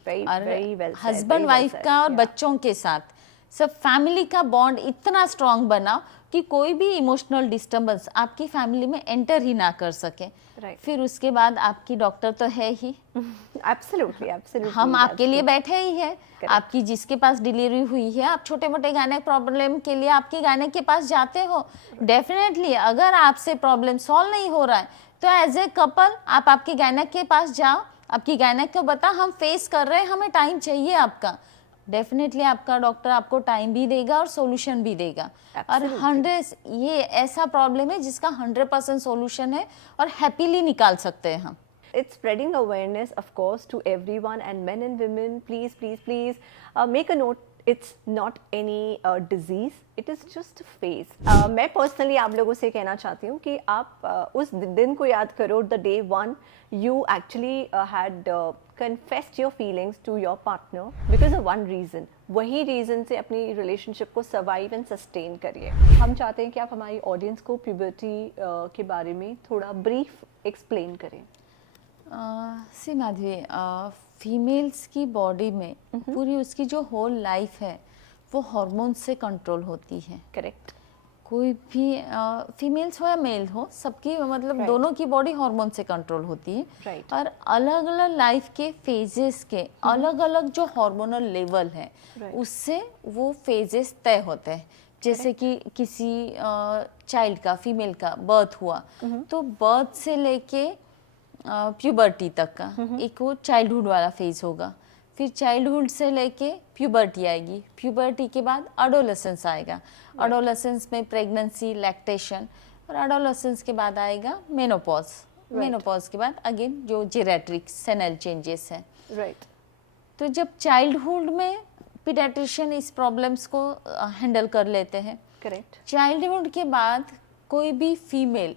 और हस्बैंड वाइफ का और बच्चों के साथ सब फैमिली का बॉन्ड इतना स्ट्रांग बनाओ कि कोई भी इमोशनल डिस्टर्बेंस आपकी फैमिली में एंटर ही ना कर सके। Right. फिर उसके बाद आपकी डॉक्टर तो है ही। Absolutely, absolutely. हम आपके लिए बैठे ही है। आपकी जिसके पास डिलीवरी हुई है, आप छोटे मोटे गायनेक प्रॉब्लम के लिए आपके गायनेक के पास जाते हो। डेफिनेटली अगर आपसे प्रॉब्लम सॉल्व नहीं हो रहा है तो एज ए कपल आप आपके गायनेक के पास जाओ, आपकी गायनेक को बता हम फेस कर रहे हैं, हमें टाइम चाहिए आपका। डेफिनेटली आपका डॉक्टर आपको टाइम भी देगा और सॉल्यूशन भी देगा। और 100 ये ऐसा प्रॉब्लम है जिसका 100% सॉल्यूशन है और हैप्पीली निकाल सकते हैं हम। It's spreading awareness, of course, to everyone, and men and women, please make a note. It's not any disease. It is just a phase. मैं personally आप लोगों से कहना चाहती हूँ कि आप उस दिन को याद करो, the day one you actually had confessed your feelings to your partner because of one reason. वही reason से अपनी relationship को survive and sustain करिए। हम चाहते हैं कि आप हमारी audience को puberty के बारे में थोड़ा brief explain करें। सी माधवी, फीमेल्स की बॉडी में पूरी उसकी जो होल लाइफ है वो हार्मोन से कंट्रोल होती है। करेक्ट। कोई भी फीमेल्स हो या मेल हो, सबकी मतलब Right. दोनों की बॉडी हार्मोन से कंट्रोल होती है। Right. और अलग अलग लाइफ के फेजेस के अलग अलग जो हार्मोनल लेवल है Right. उससे वो फेजेस तय होते हैं। जैसे कि किसी चाइल्ड का, फीमेल का बर्थ हुआ तो बर्थ से लेके प्यूबर्टी तक का एक वो चाइल्डहुड वाला फेज होगा। फिर चाइल्डहुड से लेके प्यूबर्टी आएगी, प्यूबर्टी के बाद एडोलेसेंस आएगा, एडोलेसेंस में प्रेगनेंसी, लैक्टेशन, और एडोलेसेंस के बाद आएगा मेनोपॉज। मेनोपॉज के बाद अगेन जो जेरेट्रिक सेनल चेंजेस है। राइट। तो जब चाइल्डहुड में पीडियाट्रिशियन इस प्रॉब्लम्स को हैंडल कर लेते हैं। करेक्ट। चाइल्डहुड के बाद कोई भी फीमेल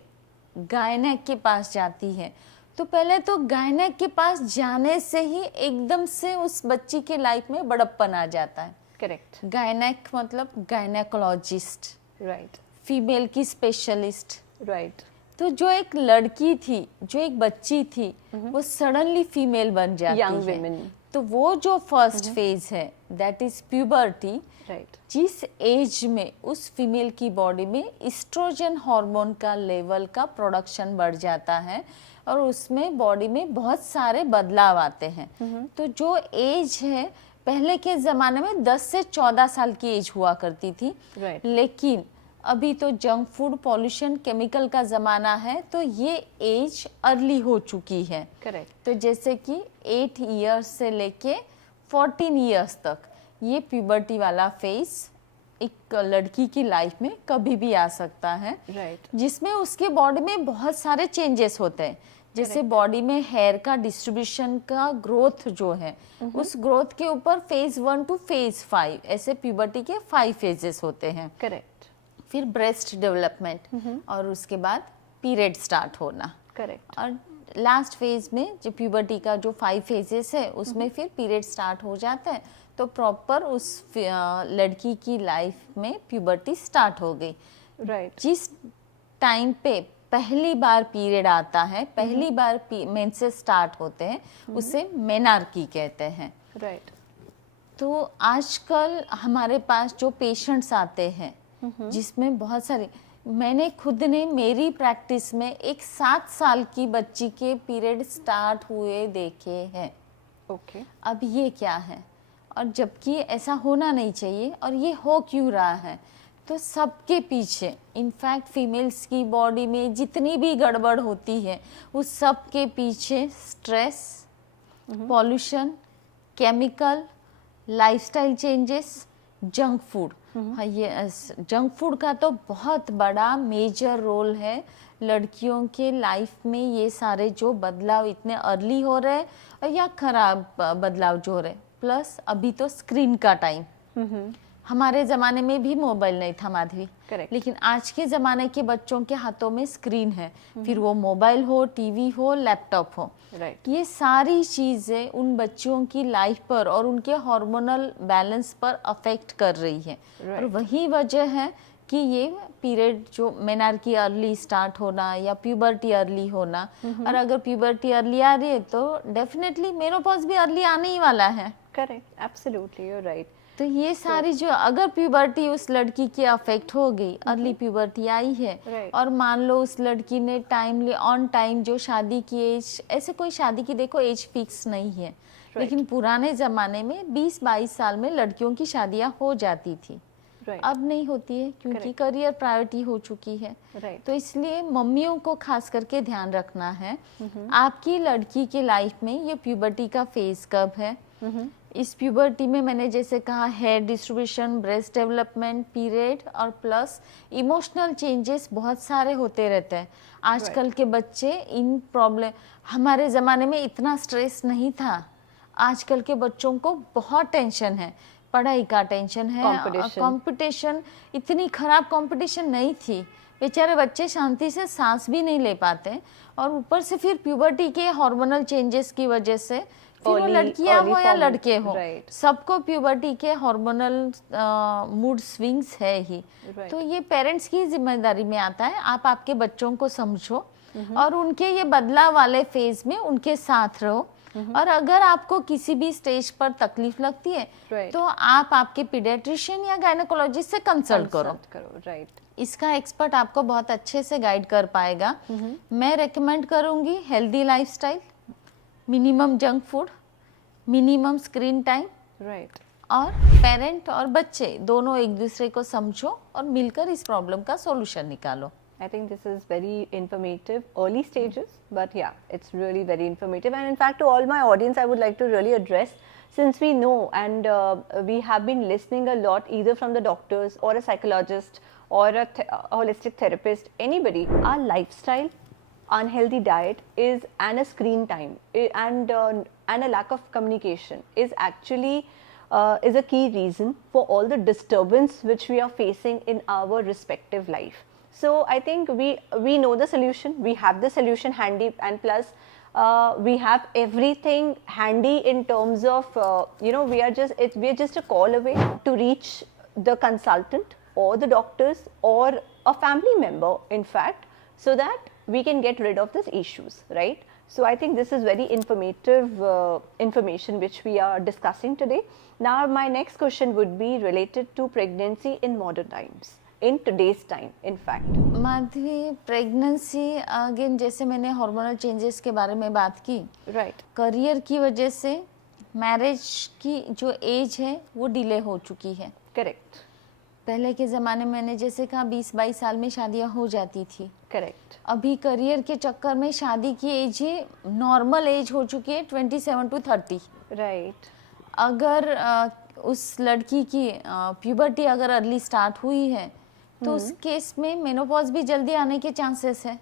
गायनेक के पास जाती है तो पहले तो गायनेक के पास जाने से ही एकदम से उस बच्ची के लाइफ में बड़प्पन आ जाता है। करेक्ट। गायनेक मतलब गायनेकोलॉजिस्ट, राइट। फीमेल की स्पेशलिस्ट। राइट। तो जो एक लड़की थी, जो एक बच्ची थी, वो सडनली फीमेल बन जाती Young है। women. तो वो जो फर्स्ट फेज है दैट इज प्यूबर्टी, राइट, जिस एज में उस फीमेल की बॉडी में इस्ट्रोजन हार्मोन का लेवल का प्रोडक्शन बढ़ जाता है और उसमें बॉडी में बहुत सारे बदलाव आते हैं। तो जो एज है पहले के ज़माने में 10 से 14 साल की एज हुआ करती थी, राइट, लेकिन अभी तो जंक फूड, पॉल्यूशन, केमिकल का ज़माना है, तो ये एज अर्ली हो चुकी है। करेक्ट, तो जैसे कि 8 इयर्स से लेके 14 इयर्स तक ये प्यूबर्टी वाला फेज एक लड़की की लाइफ में कभी भी आ सकता है, राइट, जिसमें उसके बॉडी में बहुत सारे चेंजेस होते हैं। जैसे बॉडी में हेयर का डिस्ट्रीब्यूशन का ग्रोथ जो है, उस ग्रोथ के ऊपर फेज 1 टू फेज 5 ऐसे प्यूबर्टी के 5 फेजेस होते हैं। करेक्ट, फिर ब्रेस्ट डेवलपमेंट और उसके बाद पीरियड स्टार्ट होना, करेक्ट, और लास्ट फेज में जो प्यूबर्टी का जो 5 फेजेस है उसमें फिर पीरियड स्टार्ट हो जाता है। तो प्रॉपर उस लड़की की लाइफ में प्यूबर्टी स्टार्ट हो गई। राइट, जिस टाइम पे पहली बार पीरियड आता है, पहली बार मेंसेस स्टार्ट होते हैं, उसे मेनार्की कहते हैं। राइट, तो आजकल हमारे पास जो पेशेंट्स आते हैं जिसमें बहुत सारे, मैंने खुद ने मेरी प्रैक्टिस में एक 7 साल की बच्ची के पीरियड स्टार्ट हुए देखे हैं। ओके, अब ये क्या है, और जबकि ऐसा होना नहीं चाहिए, और ये हो क्यों रहा है? तो सबके पीछे, इनफैक्ट फीमेल्स की बॉडी में जितनी भी गड़बड़ होती है उस सब के पीछे stress, pollution, chemical, lifestyle changes, junk food. हाँ, ये जंक फूड का तो बहुत बड़ा मेजर रोल है लड़कियों के लाइफ में। ये सारे जो बदलाव इतने अर्ली हो रहे हैं और या खराब बदलाव जो हो रहे हैं, प्लस अभी तो स्क्रीन का टाइम। हमारे ज़माने में भी मोबाइल नहीं था माधवी, करेक्ट, लेकिन आज के ज़माने के बच्चों के हाथों में स्क्रीन है, फिर वो मोबाइल हो, टीवी हो, लैपटॉप हो। राइट, ये सारी चीज़ें उन बच्चियों की लाइफ पर और उनके हार्मोनल बैलेंस पर अफेक्ट कर रही है। और वही वजह है कि ये पीरियड जो मेनार्की अर्ली स्टार्ट होना या प्यूबर्टी अर्ली होना, और अगर प्यूबर्टी अर्ली आ रही है तो डेफिनेटली मेनोपॉज भी अर्ली आने ही वाला है। Correct, absolutely, you are right. तो ये सारी जो, अगर प्यूबर्टी उस लड़की की अफेक्ट हो गई, अर्ली प्यूबर्टी आई है, Right. और मान लो उस लड़की ने टाइमली ऑन टाइम जो शादी की एज, ऐसे कोई शादी की देखो एज फिक्स नहीं है, लेकिन पुराने ज़माने में 20-22 साल में लड़कियों की शादियां हो जाती थी। Right. अब नहीं होती है क्योंकि करियर प्रायोरिटी हो चुकी है। Right. तो इसलिए मम्मियों को खास करके ध्यान रखना है आपकी लड़की के लाइफ में ये प्यूबर्टी का फेज कब है। इस प्यूबर्टी में मैंने जैसे कहा, hair distribution, breast development, period और प्लस इमोशनल चेंजेस बहुत सारे होते रहते हैं। आजकल के बच्चे इन प्रॉब्लम, हमारे ज़माने में इतना स्ट्रेस नहीं था, आजकल के बच्चों को बहुत टेंशन है, पढ़ाई का टेंशन है, कंपटीशन, इतनी खराब कंपटीशन नहीं थी, बेचारे बच्चे शांति से सांस भी नहीं ले पाते, और ऊपर से फिर प्यूबर्टी के हार्मोनल चेंजेस की वजह से, फिर वो लड़कियां हो या लड़के हो, सबको प्यूबर्टी के हार्मोनल मूड स्विंग्स है ही। तो ये पेरेंट्स की जिम्मेदारी में आता है, आप आपके बच्चों को समझो और उनके ये बदलाव वाले फेज में उनके साथ रहो। और अगर आपको किसी भी स्टेज पर तकलीफ लगती है तो आप आपके पीडियाट्रिशियन या गायनेकोलॉजिस्ट से कंसल्ट करो। राइट, इसका एक्सपर्ट आपको बहुत अच्छे से गाइड कर पाएगा। मैं रेकमेंड करूंगी healthy lifestyle, minimum junk food, minimum screen time, right, और पेरेंट और बच्चे दोनों एक दूसरे को समझो और मिलकर इस प्रॉब्लम का सॉल्यूशन निकालो। I think this is very informative, early stages, but yeah, it's really very informative. And in fact, to all my audience, I would like to really address, since we know and we have been listening a lot either from the doctors or a psychologist or a holistic therapist, anybody, our lifestyle, unhealthy diet is, and a screen time and a lack of communication is actually is a key reason for all the disturbance which we are facing in our respective life. So I think we know the solution, we have the solution handy, and plus we have everything handy in terms of we are just a call away to reach the consultant or the doctors or a family member, in fact, so that we can get rid of these issues, right? So I think this is very informative information which we are discussing today. Now my next question would be related to pregnancy in modern times, in today's time in fact. Madhavi, pregnancy again जैसे मैंने hormonal changes के बारे में बात की, Right. Career की वजह से मैरिज की जो एज है वो डिले हो चुकी है। Correct. पहले के ज़माने में मैंने जैसे कहा 20-22 साल में शादियां हो जाती थी। Correct. अभी करियर के चक्कर में शादी की एज ही नॉर्मल एज हो चुकी है 27 to 30। Right. अगर उस लड़की की प्यूबर्टी अगर अर्ली स्टार्ट हुई है तो उस केस में मेनोपॉज भी जल्दी आने के चांसेस है।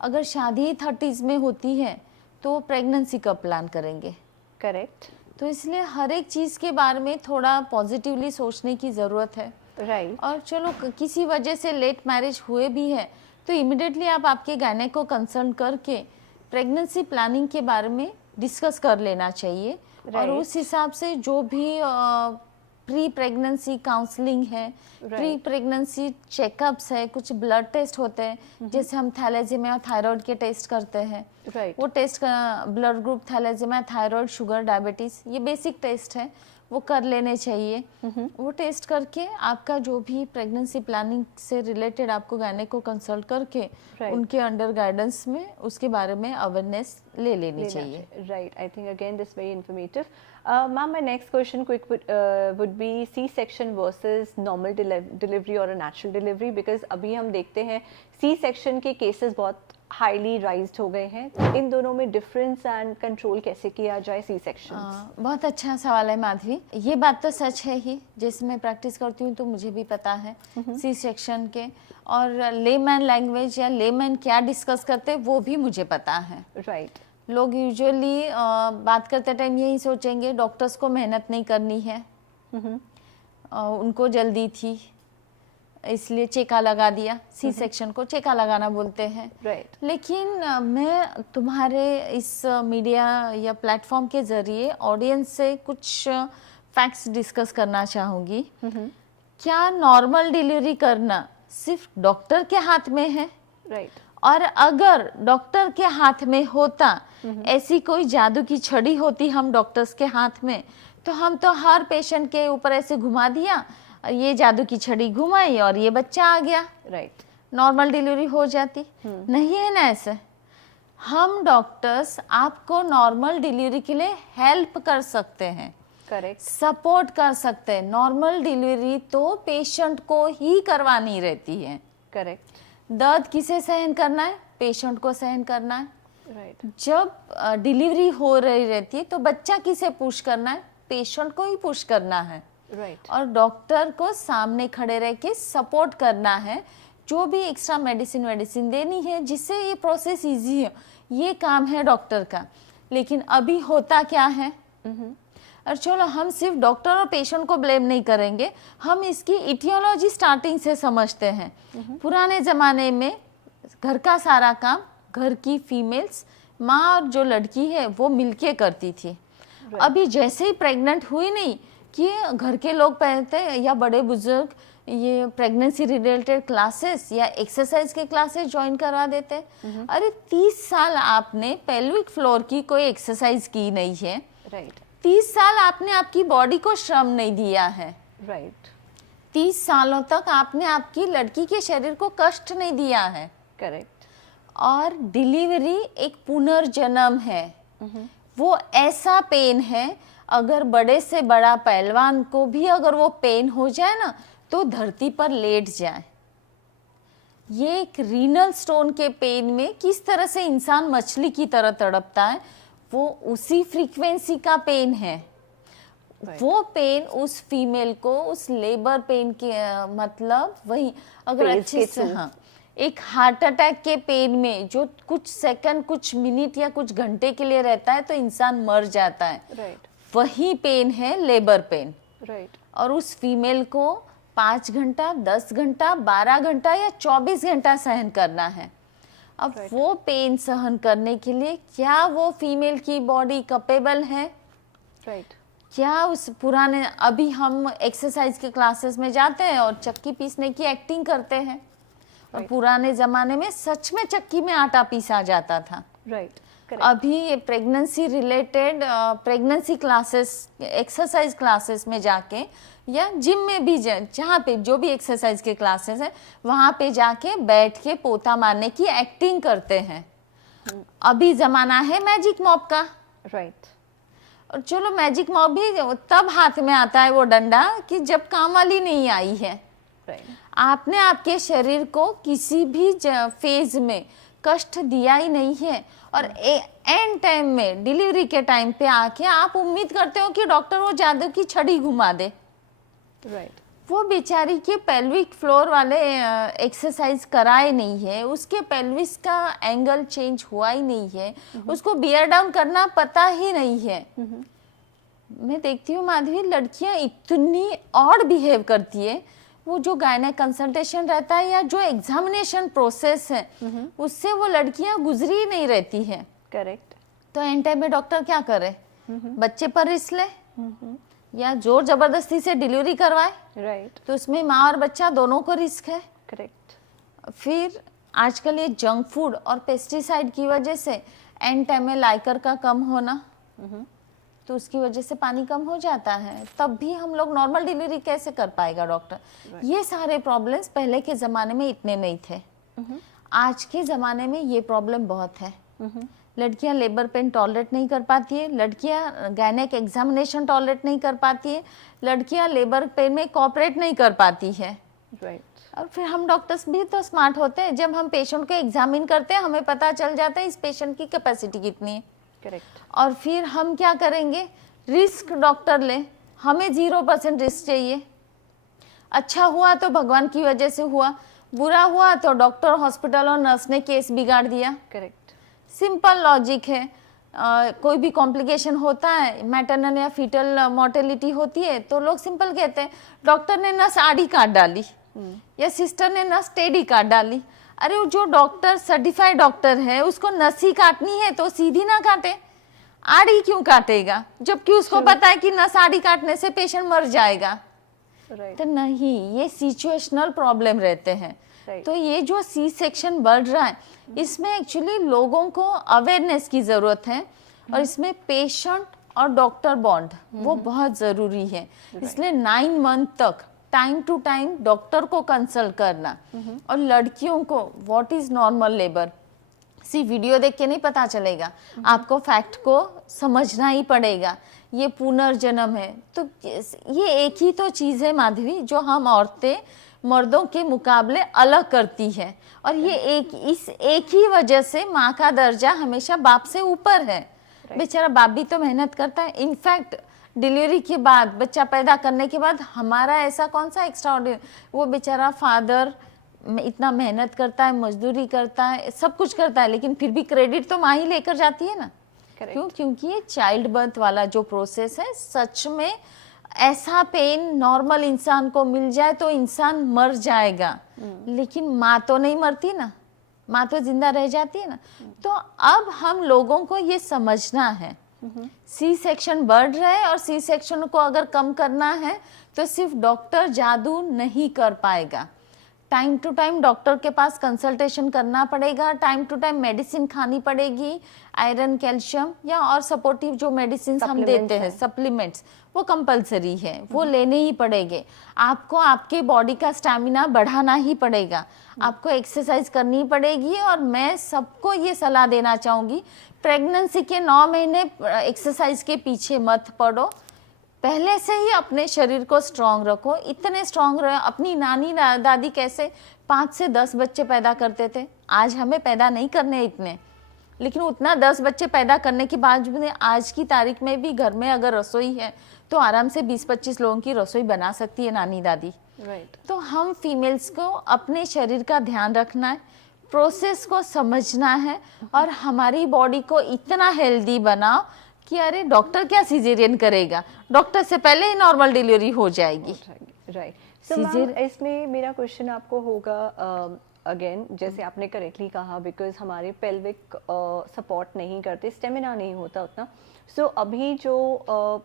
अगर शादी 30s में होती है तो प्रेगनेंसी कब प्लान करेंगे? Correct. तो इसलिए हर एक चीज़ के बारे में थोड़ा पॉजिटिवली सोचने की ज़रूरत है। Right. और चलो किसी वजह से लेट मैरिज हुए भी है तो इमिडिएटली आप आपके गायनेक को कंसल्ट करके प्रेगनेंसी प्लानिंग के बारे में डिस्कस कर लेना चाहिए। और उस हिसाब से जो भी प्री प्रेगनेंसी काउंसलिंग है, प्री प्रेगनेंसी चेकअप्स है, कुछ ब्लड टेस्ट होते हैं जैसे हम थैलेसीमिया थायराइड के टेस्ट करते हैं। Right. वो टेस्ट का blood group thalassemia thyroid sugar diabetes ये बेसिक टेस्ट है, वो कर लेने चाहिए। वो टेस्ट करके आपका जो भी प्रेगनेंसी प्लानिंग से रिलेटेड आपको गायनेक को कंसल्ट करके उनके अंडर गाइडेंस में उसके बारे में अवेयरनेस ले लेनी चाहिए। Right. I think again this very informative. Ma'am, my next question would be C-section versus normal delivery or a natural delivery, because अभी हम देखते हैं C-section के cases बहुत हाईली राइज्ड हो गए हैं। इन दोनों में डिफरेंस एंड कंट्रोल कैसे किया जाए सी सेक्शन? बहुत अच्छा सवाल है माधवी। ये बात तो सच है ही, जैसे मैं प्रैक्टिस करती हूँ तो मुझे भी पता है सी सेक्शन के, और लेमैन लैंग्वेज या लेमैन क्या डिस्कस करते हैं वो भी मुझे पता है। राइट. लोग यूजुअली बात करते टाइम यही सोचेंगे डॉक्टर्स को मेहनत नहीं करनी है, उनको जल्दी थी इसलिए चेका लगा दिया। सी सेक्शन को चेका लगाना बोलते हैं। Right. लेकिन मैं तुम्हारे इस मीडिया या प्लेटफॉर्म के जरिए ऑडियंस से कुछ फैक्ट्स डिस्कस करना चाहूँगी। क्या नॉर्मल डिलीवरी करना सिर्फ डॉक्टर के हाथ में है? Right. और अगर डॉक्टर के हाथ में होता, ऐसी कोई जादू की छड़ी होती हम डॉक्टर्स के हाथ में, तो हम तो हर पेशेंट के ऊपर ऐसे घुमा दिया, ये जादू की छड़ी घुमाई और ये बच्चा आ गया, राइट, नॉर्मल डिलीवरी हो जाती। नहीं है ना ऐसे। हम डॉक्टर्स आपको नॉर्मल डिलीवरी के लिए हेल्प कर सकते हैं, करेक्ट, सपोर्ट कर सकते हैं। नॉर्मल डिलीवरी तो पेशेंट को ही करवानी रहती है। करेक्ट, दर्द किसे सहन करना है? पेशेंट को सहन करना है। राइट, जब डिलीवरी हो रही रहती है तो बच्चा किसे पुश करना है? पेशेंट को ही पुश करना है। राइट, और डॉक्टर को सामने खड़े रह के सपोर्ट करना है, जो भी एक्स्ट्रा मेडिसिन देनी है जिससे ये प्रोसेस इजी है, ये काम है डॉक्टर का। लेकिन अभी होता क्या है, और चलो हम सिर्फ डॉक्टर और पेशेंट को ब्लेम नहीं करेंगे, हम इसकी इटियोलॉजी स्टार्टिंग से समझते हैं। पुराने ज़माने में घर का सारा काम घर की फीमेल्स, माँ और जो लड़की है वो मिलके करती थी। अभी जैसे ही प्रेग्नेंट हुई नहीं कि घर के लोग पहनते या बड़े बुजुर्ग ये प्रेगनेंसी रिलेटेड क्लासेस या एक्सरसाइज के क्लासेस ज्वाइन करवा देते। अरे 30 साल आपने पेल्विक फ्लोर की कोई एक्सरसाइज की नहीं है, राइट, 30 साल आपने आपकी बॉडी को श्रम नहीं दिया है, राइट, 30 सालों तक आपने आपकी लड़की के शरीर को कष्ट नहीं दिया है। करेक्ट, और डिलीवरी एक पुनर्जन्म है। वो ऐसा पेन है, अगर बड़े से बड़ा पहलवान को भी अगर वो पेन हो जाए ना तो धरती पर लेट जाए। ये एक रीनल स्टोन के पेन में किस तरह से इंसान मछली की तरह तड़पता है, वो उसी फ्रीक्वेंसी का पेन है। वो पेन उस फीमेल को उस लेबर पेन के मतलब वही अगर अच्छे से, हाँ, एक हार्ट अटैक के पेन में जो कुछ सेकंड, कुछ मिनट या कुछ घंटे के लिए रहता है तो इंसान मर जाता है, राइट, वही पेन है लेबर पेन। राइट, और उस फीमेल को 5 घंटा, 10 घंटा, 12 घंटा या 24 घंटा सहन करना है। अब वो पेन सहन करने के लिए क्या वो फीमेल की बॉडी कैपेबल है? राइट, क्या उस पुराने, अभी हम एक्सरसाइज के क्लासेस में जाते हैं और चक्की पीसने की एक्टिंग करते हैं, और पुराने जमाने में सच में चक्की में आटा पीसा जाता था। राइट, अभी pregnancy related pregnancy classes, exercise classes में जाके या जिम में भी जहाँ पे जो भी एक्सरसाइज के क्लासेस है वहाँ पे जाके बैठ के पोता मारने की एक्टिंग करते हैं। अभी जमाना है मैजिक मॉप का। राइट। और चलो मैजिक मॉप भी तब हाथ में आता है वो डंडा कि जब काम वाली नहीं आई है। राइट। आपने आपके शरीर को किसी भी फेज में कष्ट दिया ही नहीं है और एंड टाइम में डिलीवरी के टाइम पे आके आप उम्मीद करते हो कि डॉक्टर वो जादू की छड़ी घुमा दे। राइट। वो बेचारी के पेल्विक फ्लोर वाले एक्सरसाइज कराए नहीं है, उसके पेल्विस का एंगल चेंज हुआ ही नहीं है, उसको बियर डाउन करना पता ही नहीं है। मैं देखती हूँ माधवी, लड़कियां इतनी ऑड बिहेव करती है। वो जो गायनेक कंसल्टेशन रहता है या जो एग्जामिनेशन प्रोसेस है उससे वो लड़कियां गुजरी ही नहीं रहती है। करेक्ट। तो एंड टाइम में डॉक्टर क्या करे? बच्चे पर रिस्क ले या जोर जबरदस्ती से डिलीवरी करवाए। राइट। तो उसमें माँ और बच्चा दोनों को रिस्क है। करेक्ट। फिर आजकल ये जंक फूड और पेस्टिसाइड की वजह से एंड टाइम में लाइकर का कम होना, तो उसकी वजह से पानी कम हो जाता है। तब भी हम लोग नॉर्मल डिलीवरी कैसे कर पाएगा डॉक्टर? ये सारे प्रॉब्लम्स पहले के ज़माने में इतने नहीं थे। आज के ज़माने में ये प्रॉब्लम बहुत है। लड़कियां लेबर पेन टॉलरेट नहीं कर पाती है, लड़कियां गायनेक एग्जामिनेशन टॉलरेट नहीं कर पाती है, लड़कियां लेबर पेन में कोऑपरेट नहीं कर पाती है। राइट। और फिर हम डॉक्टर्स भी तो स्मार्ट होते हैं, जब हम पेशेंट को एग्जामिन करते हैं हमें पता चल जाता है इस पेशेंट की कैपेसिटी कितनी है। करेक्ट। और फिर हम क्या करेंगे? रिस्क डॉक्टर ले, हमें 0% रिस्क चाहिए। अच्छा हुआ तो भगवान की वजह से हुआ, बुरा हुआ तो डॉक्टर, हॉस्पिटल और नर्स ने केस बिगाड़ दिया। करेक्ट। सिंपल लॉजिक है। कोई भी कॉम्प्लिकेशन होता है, मैटरनल या फीटल मोर्टेलिटी होती है, तो लोग सिंपल कहते हैं डॉक्टर ने नस आड़ी काट डाली या सिस्टर ने नस टेढ़ी काट डाली। अरे वो जो डॉक्टर सर्टिफाइड डॉक्टर है उसको नस ही काटनी है तो सीधी ना काटे, आड़ी क्यों काटेगा? जबकि उसको पता है कि नस आड़ी काटने से पेशेंट मर जाएगा। तो नहीं, ये सिचुएशनल प्रॉब्लम रहते हैं। तो ये जो सी सेक्शन बढ़ रहा है इसमें एक्चुअली लोगों को अवेयरनेस की जरूरत है और इसमें पेशेंट और डॉक्टर बॉन्ड वो बहुत जरूरी है। इसलिए 9 मंथ तक टाइम टू टाइम डॉक्टर को कंसल्ट करना और लड़कियों को what is normal labour, video देख के नहीं पता चलेगा, आपको फैक्ट को समझना ही पड़ेगा। ये पुनर्जन्म है। तो ये एक ही तो चीज है माधवी जो हम औरतें मर्दों के मुकाबले अलग करती है और ये एक ही वजह से माँ का दर्जा हमेशा बाप से ऊपर है। बेचारा बाप भी तो मेहनत करता है। इनफैक्ट डिलीवरी के बाद, बच्चा पैदा करने के बाद हमारा ऐसा कौन सा एक्स्ट्रा ऑर्डिनरी, वो बेचारा फादर इतना मेहनत करता है, मजदूरी करता है, सब कुछ करता है, लेकिन फिर भी क्रेडिट तो माँ ही लेकर जाती है ना। क्यों? क्योंकि ये चाइल्ड बर्थ वाला जो प्रोसेस है, सच में ऐसा पेन नॉर्मल इंसान को मिल जाए तो इंसान मर जाएगा, लेकिन माँ तो नहीं मरती ना, माँ तो जिंदा रह जाती है ना। तो अब हम लोगों को ये समझना है सी सेक्शन बढ़ रहा है और सी सेक्शन को अगर कम करना है तो सिर्फ डॉक्टर जादू नहीं कर पाएगा। टाइम टू टाइम डॉक्टर के पास कंसल्टेशन करना पड़ेगा, टाइम टू टाइम मेडिसिन खानी पड़ेगी, आयरन, कैल्शियम या और सपोर्टिव जो मेडिसिन हम देते हैं, सप्लीमेंट्स, वो कंपलसरी है, वो लेने ही पड़ेंगे। आपको आपके बॉडी का स्टैमिना बढ़ाना ही पड़ेगा, आपको एक्सरसाइज करनी पड़ेगी। और मैं सबको ये सलाह देना चाहूँगी, प्रेगनेंसी के 9 महीने एक्सरसाइज के पीछे मत पड़ो, पहले से ही अपने शरीर को स्ट्रांग रखो। इतने स्ट्रांग रहे, अपनी नानी दादी कैसे 5 से 10 बच्चे पैदा करते थे, आज हमें पैदा नहीं करने इतने, लेकिन उतना 10 बच्चे पैदा करने के बाद भी आज की तारीख में भी घर में अगर रसोई है तो आराम से 20-25 लोगों की रसोई बना सकती है नानी दादी। तो हम फीमेल्स को अपने शरीर का ध्यान रखना है, प्रोसेस को समझना है और हमारी बॉडी को इतना हेल्दी बनाओ कि अरे डॉक्टर क्या सिजेरियन करेगा, डॉक्टर से पहले ही नॉर्मल डिलीवरी हो जाएगी। राइट। सो मैम, इसमें मेरा क्वेश्चन आपको होगा अगेन, जैसे आपने करेक्टली कहा, बिकॉज हमारे पेल्विक सपोर्ट नहीं करते, स्टेमिना नहीं होता उतना। सो अभी जो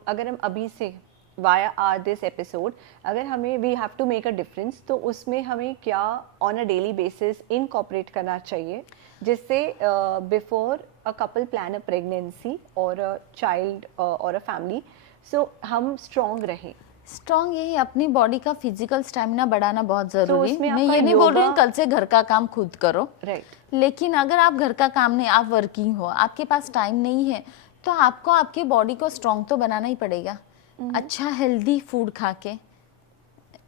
अगर हम अभी से वाया दिस एपिसोड, अगर हमें we have to make a difference, तो उसमें हमें क्या on a daily basis incorporate करना चाहिए जिससे before a couple plan a pregnancy और अ चाइल्ड और अ फैमिली, सो हम स्ट्रॉन्ग रहें. स्ट्रॉन्ग यही अपनी बॉडी का फिजिकल स्टेमिना बढ़ाना बहुत जरूरी उसमें है. मैं आपका ये नहीं बोल रही हूँ योगा- कल से घर का काम खुद करो, राइट. लेकिन अगर आप घर का काम नहीं, आप वर्किंग हो, आपके पास टाइम नहीं है, तो आपको आपके बॉडी को स्ट्रॉन्ग तो बनाना ही पड़ेगा. अच्छा हेल्दी फूड खा के.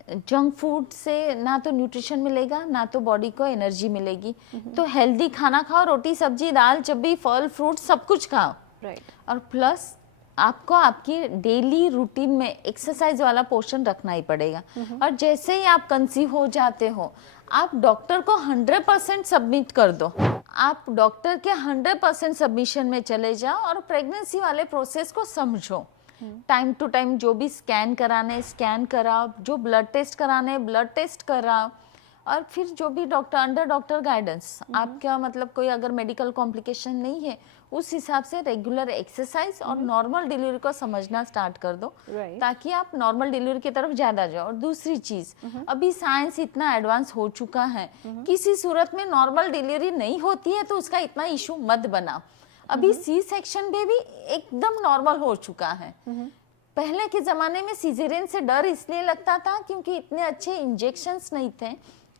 जंक फूड से ना तो न्यूट्रिशन मिलेगा, ना तो बॉडी को एनर्जी मिलेगी. तो हेल्दी खाना खाओ, रोटी सब्जी दाल चब्बी फल फ्रूट सब कुछ खाओ. राइट. और प्लस आपको आपकी डेली रूटीन में एक्सरसाइज वाला पोर्शन रखना ही पड़ेगा. और जैसे ही आप कंसीव हो जाते हो, आप डॉक्टर को 100% सबमिट कर दो. आप डॉक्टर के 100% सबमिशन में चले जाओ और प्रेगनेंसी वाले प्रोसेस को समझो. टाइम टू टाइम जो भी स्कैन कराने स्कैन कराओ, जो ब्लड टेस्ट कराने ब्लड टेस्ट कराओ. और फिर जो भी डॉक्टर अंडर डॉक्टर गाइडेंस, आपका मतलब कोई अगर मेडिकल कॉम्प्लिकेशन नहीं है, उस हिसाब से रेगुलर एक्सरसाइज और नॉर्मल डिलीवरी को समझना स्टार्ट कर दो. Right. ताकि आप नॉर्मल डिलीवरी की तरफ ज्यादा जाओ. और दूसरी चीज, अभी साइंस इतना एडवांस हो चुका है, किसी सूरत में नॉर्मल डिलीवरी नहीं होती है तो उसका इतना इशू मत बनाओ. अभी सी सेक्शन बेबी एकदम नॉर्मल हो चुका है. पहले के जमाने में सीजेरियन से डर इसलिए लगता था क्योंकि इतने अच्छे इंजेक्शंस नहीं थे,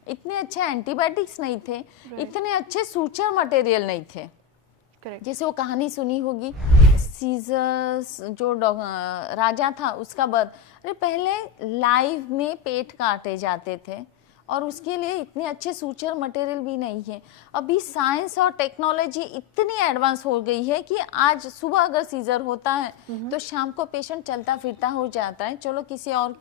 इतने अच्छे एंटीबायोटिक्स नहीं थे, इतने अच्छे सूचर मटेरियल नहीं थे. करेक्ट. जैसे वो कहानी सुनी होगी, सीजर्स जो राजा था उसका बर्थ, अरे पहले लाइव में पेट काटे जाते थे और उसके लिए इतने अच्छे सूचर मटेरियल भी नहीं है. अभी साइंस और टेक्नोलॉजी इतनी एडवांस हो गई है कि आज सुबह अगर सीजर होता है तो शाम को पेशेंट चलता फिरता हो जाता है. चलो किसी और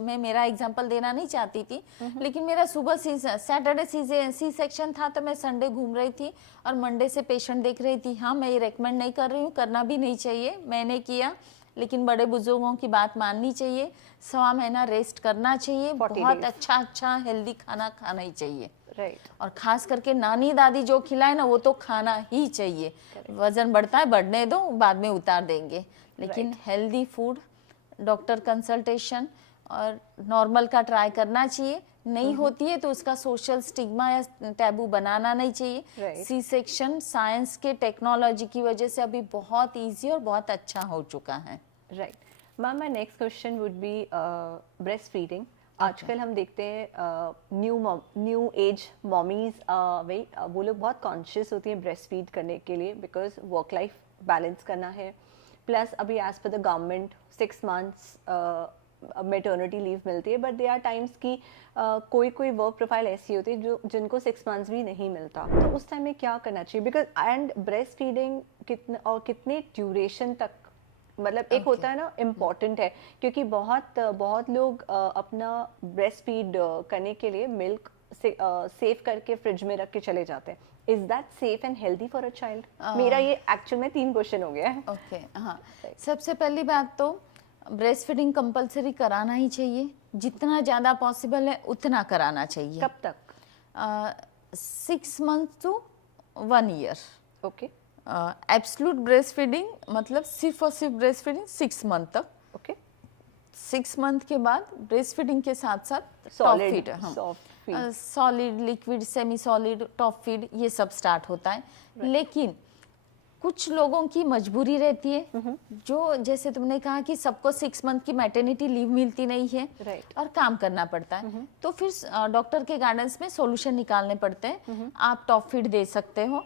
मैं मेरा एग्जांपल देना नहीं चाहती थी, लेकिन मेरा सुबह सैटरडे सी सेक्शन था तो मैं संडे घूम रही थी और मंडे से पेशेंट देख रही थी. हाँ, मैं ये रेकमेंड नहीं कर रही हूँ, करना भी नहीं चाहिए, मैंने किया, लेकिन बड़े बुजुर्गों की बात माननी चाहिए. 1.25 महीना रेस्ट करना चाहिए, 40 बहुत days. अच्छा हेल्दी खाना खाना ही चाहिए. राइट. और खास करके नानी दादी जो खिलाए ना वो तो खाना ही चाहिए. वजन बढ़ता है, बढ़ने दो, बाद में उतार देंगे, लेकिन हेल्दी फूड, डॉक्टर कंसल्टेशन और नॉर्मल का ट्राई करना चाहिए. नहीं होती है तो उसका सोशल स्टिग्मा या टैबू बनाना नहीं चाहिए. Right. सी सेक्शन साइंस के टेक्नोलॉजी की वजह से अभी बहुत इजी और बहुत अच्छा हो चुका है. Right. Ma'am, my next question would be breast feeding. आजकल हम देखते हैं न्यू एज मॉमीज वही वो लोग बहुत कॉन्शियस होती हैं ब्रेस्ट फीड करने के लिए, बिकॉज वर्क लाइफ बैलेंस करना है. प्लस अभी as per the government 6 months maternity leave मिलती है, बट दे आर टाइम्स की कोई वर्क प्रोफाइल ऐसी होती है जो जिनको 6 मंथ्स भी नहीं मिलता. तो उस टाइम में क्या करना चाहिए? बिकॉज एंड ब्रेस्ट फीडिंग कितने ड्यूरेशन तक, मतलब एक होता है ना इम्पॉर्टेंट है, क्योंकि बहुत लोग अपना ब्रेस्ट फीड करने के लिए मिल्क सेव करके फ्रिज में रख के चले जाते हैं. Is that safe and healthy for a child? मेरा ये एक्चुअल में 3 क्वेश्चन हो गया है. ओके. हाँ, सबसे पहली बात तो ब्रेस्ट फीडिंग कंपलसरी कराना ही चाहिए. जितना ज़्यादा पॉसिबल है उतना कराना चाहिए. कब तक? 6 month to 1 year. Okay. Absolute breast feeding मतलब सिर्फ और सिर्फ ब्रेस्ट फीडिंग 6 मंथ तक. ओके. 6 मंथ के बाद ब्रेस्ट फीडिंग के साथ साथ top solid feed, soft feed, solid liquid semi solid top feed, ये सब स्टार्ट होता है. लेकिन कुछ लोगों की मजबूरी रहती है, जो जैसे तुमने कहा कि सबको 6 मंथ की मैटरनिटी लीव मिलती नहीं है. Right. और काम करना पड़ता है. तो फिर डॉक्टर के गाइडेंस में सॉल्यूशन निकालने पड़ते हैं. आप टॉप फीड दे सकते हो,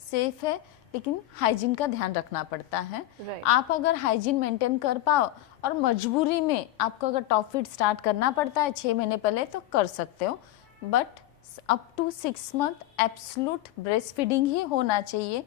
सेफ है, लेकिन हाइजीन का ध्यान रखना पड़ता है. Right. आप अगर हाइजीन मेंटेन कर पाओ और मजबूरी में आपको अगर टॉप फीड स्टार्ट करना पड़ता है 6 महीने पहले तो कर सकते हो. But up to 6 month absolute breast feeding ही होना चाहिए.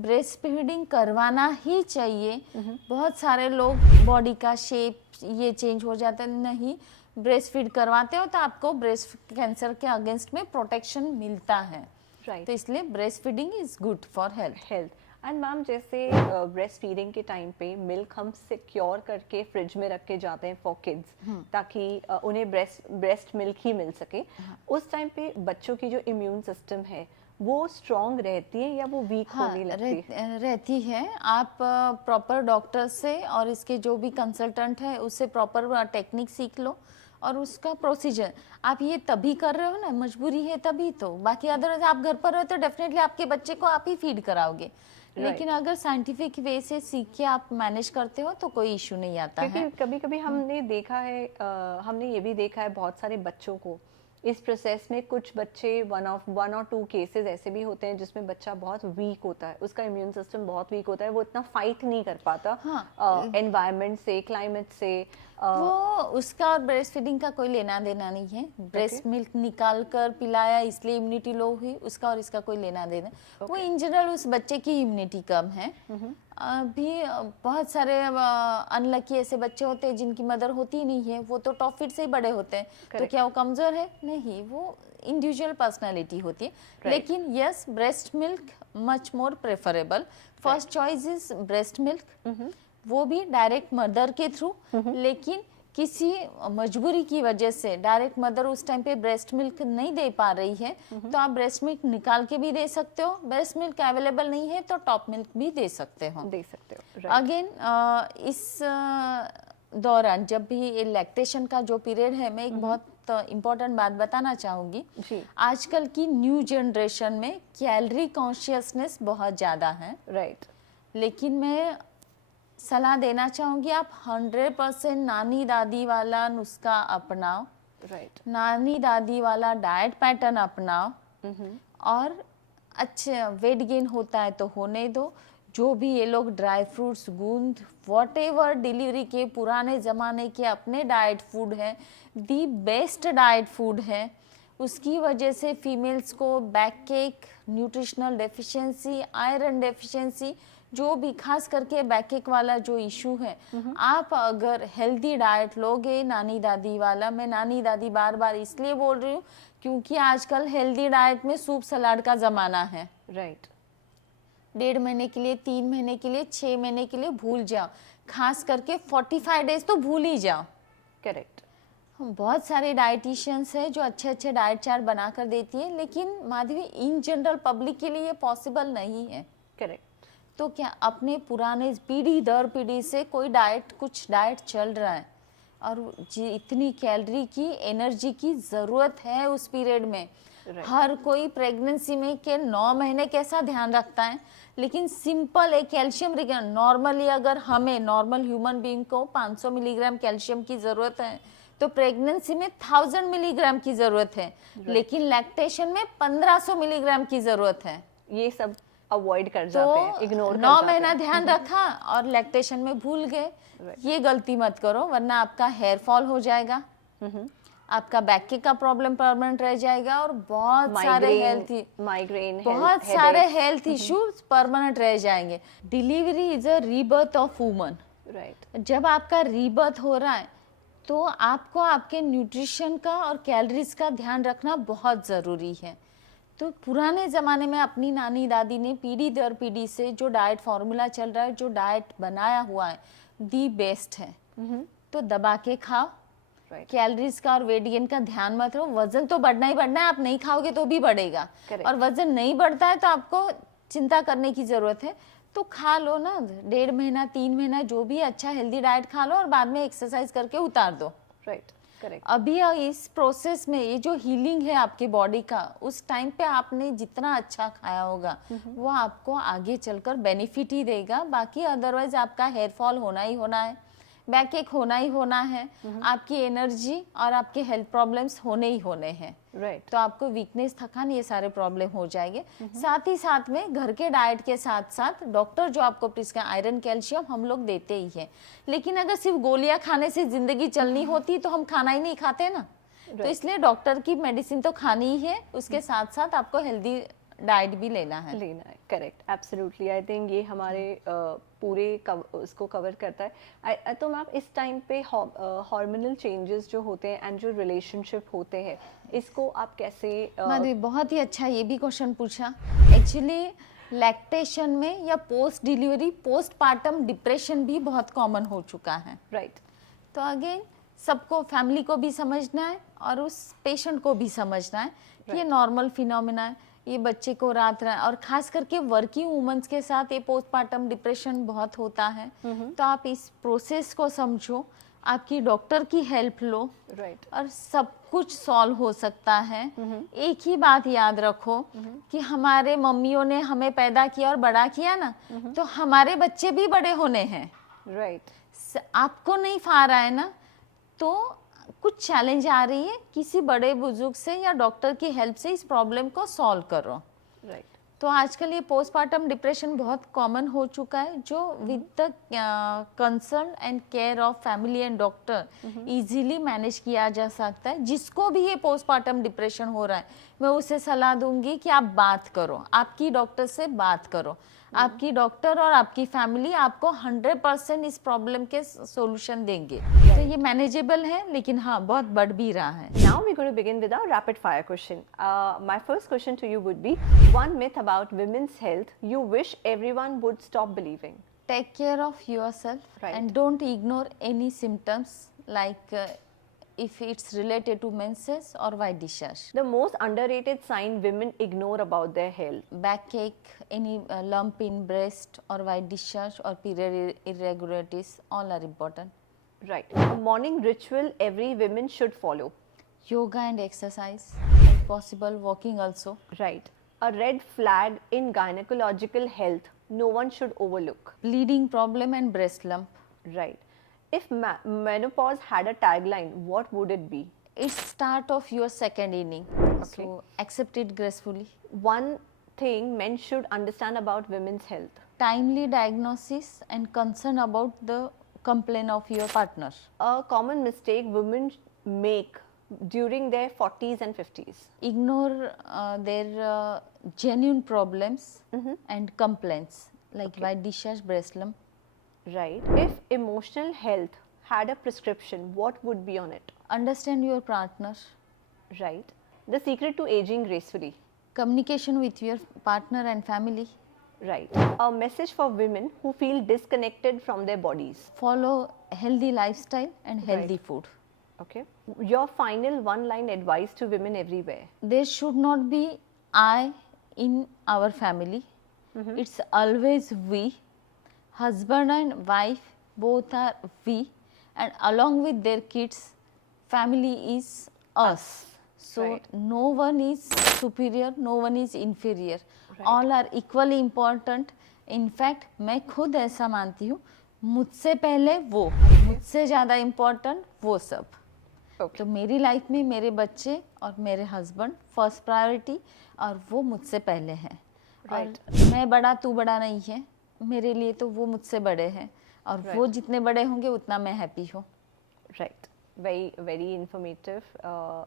ब्रेस्ट फीडिंग करवाना ही चाहिए. बहुत सारे लोग बॉडी का शेप ये चेंज हो जाता है, नहीं ब्रेस्ट फीड करवाते हो तो आपको ब्रेस्ट कैंसर के अगेंस्ट में प्रोटेक्शन मिलता है. राइट. तो इसलिए breast feeding is good for health. And ma'am, जैसे ब्रेस्ट फीडिंग के टाइम पे मिल्क हम सिक्योर करके फ्रिज में रख के जाते हैं फॉर किड्स, ताकि उन्हें ब्रेस्ट मिल्क ही मिल सके. उस टाइम पे बच्चों की जो इम्यून सिस्टम है वो स्ट्रॉन्ग रहती है या वो वीक हाँ, होने लगती है? रहती है। आप प्रॉपर डॉक्टर से और इसके जो भी कंसल्टेंट है उससे प्रॉपर टेक्निक सीख लो और उसका प्रोसीजर आप ये तभी कर रहे हो ना, मजबूरी है तभी तो, बाकी अदरवाइज आप घर पर हो तो डेफिनेटली आपके बच्चे को आप ही फीड कराओगे। लेकिन अगर साइंटिफिक वे से सीख के आप मैनेज करते हो तो कोई इशू नहीं आता है। क्योंकि कभी कभी हमने देखा है, हमने ये भी देखा है बहुत सारे बच्चों को इस प्रोसेस में, कुछ बच्चे वन और टू केसेस ऐसे भी होते हैं जिसमें बच्चा बहुत वीक होता है, उसका इम्यून सिस्टम बहुत वीक होता है, वो इतना फाइट नहीं कर पाता एनवायरनमेंट से, क्लाइमेट से। वो उसका और ब्रेस्ट फीडिंग का कोई लेना देना नहीं है। ब्रेस्ट मिल्क निकाल कर पिलाया इसलिए इम्यूनिटी लो हुई, उसका और इसका कोई लेना देना। वो इन जनरल उस बच्चे की इम्यूनिटी कम है। अभी बहुत सारे अनलकी ऐसे बच्चे होते हैं जिनकी मदर होती नहीं है, वो तो टॉप फीड से ही बड़े होते हैं। तो क्या वो कमजोर है? नहीं, वो इंडिविजुअल पर्सनालिटी होती है। लेकिन yes, breast milk much more preferable. First choice is breast milk, वो भी डायरेक्ट मदर के थ्रू। लेकिन किसी मजबूरी की वजह से डायरेक्ट मदर उस टाइम पे ब्रेस्ट मिल्क नहीं दे पा रही है तो आप ब्रेस्ट मिल्क निकाल के भी दे सकते हो। ब्रेस्ट मिल्क अवेलेबल नहीं है तो टॉप मिल्क भी दे सकते हो। अगेन इस दौरान जब भी ये लैक्टेशन का जो पीरियड है, मैं एक बहुत इम्पोर्टेंट बात बताना चाहूंगी। आजकल की न्यू जनरेशन में कैलोरी कॉन्शियसनेस बहुत ज्यादा है। लेकिन मैं सलाह देना चाहूंगी आप 100% नानी दादी वाला नुस्खा अपनाओ। नानी दादी वाला डाइट पैटर्न अपनाओ और अच्छे वेट गेन होता है तो होने दो। जो भी ये लोग ड्राई फ्रूट्स, गूंद, व्हाटएवर डिलीवरी के पुराने ज़माने के अपने डाइट फूड है, दी बेस्ट डाइट फूड है। उसकी वजह से फीमेल्स को बैक एक, न्यूट्रिशनल डेफिशिएंसी, आयरन डेफिशिएंसी, जो भी खास करके बैकेक वाला जो इशू है, आप अगर हेल्दी डाइट लोगे नानी दादी वाला, मैं नानी दादी बार बार इसलिए बोल रही हूँ क्योंकि आजकल हेल्दी डाइट में सूप सलाद का जमाना है। 1.5 महीने के लिए, 3 महीने के लिए, 6 महीने के लिए भूल जाओ, खास करके 45 डेज तो भूल ही जाओ। बहुत सारे डाइटिशियंस है जो अच्छे अच्छे डाइट चार्ट बना कर देती है, लेकिन माधवी इन जनरल पब्लिक के लिए ये पॉसिबल नहीं है। तो क्या अपने पुराने पीढ़ी दर पीढ़ी से कोई डाइट, कुछ डाइट चल रहा है और इतनी कैलोरी की, एनर्जी की ज़रूरत है उस पीरियड में। हर कोई प्रेगनेंसी में के 9 महीने कैसा ध्यान रखता है, लेकिन सिंपल एक कैल्शियम नॉर्मली अगर हमें नॉर्मल ह्यूमन बीइंग को 500 मिलीग्राम कैल्शियम की ज़रूरत है तो प्रेगनेंसी में 1000 मिलीग्राम की ज़रूरत है। लेकिन लैक्टेशन में 1500 मिलीग्राम की ज़रूरत है। ये सब अवॉइड कर जाते हैं, इग्नोर कर 9 महीना ध्यान रखा और लैक्टेशन में भूल गए। ये गलती मत करो, वरना आपका हेयर फॉल हो जाएगा, आपका बैक का प्रॉब्लम परमानेंट रह जाएगा और बहुत सारे हेल्थ इश्यूज परमानेंट रह जाएंगे। Delivery is a rebirth of woman. जब आपका रीबर्थ हो रहा है तो आपको आपके न्यूट्रिशन का और कैलोरीज का ध्यान रखना बहुत ज़रूरी है। तो पुराने ज़माने में अपनी नानी दादी ने पीढ़ी दर पीढ़ी से जो डाइट फॉर्मूला चल रहा है, जो डाइट बनाया हुआ है, दी बेस्ट है। तो दबा के खाओ, कैलोरीज का और वेट गेन का ध्यान मत रखो। वजन तो बढ़ना ही बढ़ना है, आप नहीं खाओगे तो भी बढ़ेगा। और वजन नहीं बढ़ता है तो आपको चिंता करने की जरूरत है। तो खा लो ना, 1.5 महीना, 3 महीना जो भी अच्छा हेल्दी डाइट खा लो और बाद में एक्सरसाइज करके उतार दो। अभी इस प्रोसेस में ये जो हीलिंग है आपके बॉडी का, उस टाइम पे आपने जितना अच्छा खाया होगा वो आपको आगे चलकर बेनिफिट ही देगा। बाकी अदरवाइज आपका हेयर फॉल होना ही होना है, बैक एक होना ही होना है, आपकी एनर्जी और आपके हेल्थ प्रॉब्लम्स होने ही होने हैं। तो आपको वीकनेस, थकान, ये सारे प्रॉब्लम हो जाएंगे। साथ ही साथ में घर के डाइट के साथ साथ डॉक्टर जो आपको प्रिस्क्राइब आयरन, कैल्शियम हम लोग देते ही हैं। लेकिन अगर सिर्फ गोलियां खाने से जिंदगी चलनी होती तो हम खाना ही नहीं खाते ना। तो इसलिए डॉक्टर की मेडिसिन तो खानी ही है, उसके साथ साथ आपको हेल्दी डाइट भी लेना है। Correct, absolutely. आई थिंक ये हमारे पूरे उसको कवर करता है। तो मैम इस टाइम पे हार्मोनल चेंजेस जो होते हैं एंड जो रिलेशनशिप होते हैं, इसको आप कैसे माधवी, बहुत ही अच्छा ये भी क्वेश्चन पूछा। एक्चुअली लैक्टेशन में या पोस्ट डिलीवरी, पोस्टपार्टम डिप्रेशन भी बहुत कॉमन हो चुका है। तो अगेन सबको, फैमिली को भी समझना है और उस पेशेंट को भी समझना है कि ये नॉर्मल फिनोमिना है। ये बच्चे को रात रात, और खास करके वर्किंग वुमेन्स के साथ ये पोस्टमार्टम डिप्रेशन बहुत होता है। तो आप इस प्रोसेस को समझो, आपकी डॉक्टर की हेल्प लो, राइट, और सब कुछ सॉल्व हो सकता है। एक ही बात याद रखो कि हमारे मम्मियों ने हमें पैदा किया और बड़ा किया ना, तो हमारे बच्चे भी बड़े होने हैं। राइट, आपको नहीं फा रहा है ना, तो कुछ चैलेंज आ रही है, किसी बड़े बुजुर्ग से या डॉक्टर की हेल्प से इस प्रॉब्लम को सॉल्व करो। राइट, तो आजकल ये पोस्टमार्टम डिप्रेशन बहुत कॉमन हो चुका है, जो with the concern and care of family and doctor easily manage किया जा सकता है। जिसको भी ये पोस्टमार्टम डिप्रेशन हो रहा है, मैं उसे सलाह दूंगी कि आप बात करो, आपकी डॉक्टर से बात करो। आपकी डॉक्टर और आपकी फैमिली आपको 100% इस प्रॉब्लम के सॉल्यूशन देंगे। तो ये मैनेजेबल है, लेकिन हाँ बहुत बढ़ भी रहा है। Now we're going to begin with our rapid fire question. My first question to you would be one myth about women's health you wish everyone would stop believing. Take care of yourself, Right. and don't ignore any symptoms, like if it's related to menses or white discharge, The most underrated sign women ignore about their health. backache, any lump in breast or white discharge or period irregularities, all are important. Right. A morning ritual every woman should follow. Yoga and exercise, if possible walking also. Right. A red flag in gynecological health no one should overlook. Bleeding problem and breast lump. Right. If menopause had a tagline, what would it be? It's start of your second inning, so accept it gracefully. One thing men should understand about women's health. Timely diagnosis and concern about the complaint of your partner. A common mistake women make during their 40s and 50s. Ignore their genuine problems and complaints, like white discharge, breast lump. Right. If emotional health had a prescription, what would be on it? Understand your partner. Right. The secret to aging gracefully. Communication with your partner and family. Right. A message for women who feel disconnected from their bodies. Follow healthy lifestyle and healthy food. Okay. Your final one-line advice to women everywhere. There should not be I in our family. It's always we. Husband and wife both are we, and along with their kids, family is us. So Right. no one is superior, no one is inferior. All are equally important. In fact, मैं खुद ऐसा मानती हूँ, मुझसे पहले वो, मुझसे ज़्यादा इम्पोर्टेंट वो सब। Okay. तो मेरी लाइफ में मेरे बच्चे और मेरे हस्बैंड फर्स्ट प्रायोरिटी, और वो मुझसे पहले हैं। Right. और मैं बड़ा तू बड़ा नहीं है, मेरे लिए तो वो मुझसे बड़े हैं, और वो जितने बड़े होंगे उतना मैं हैप्पी हूँ। Right. Very informative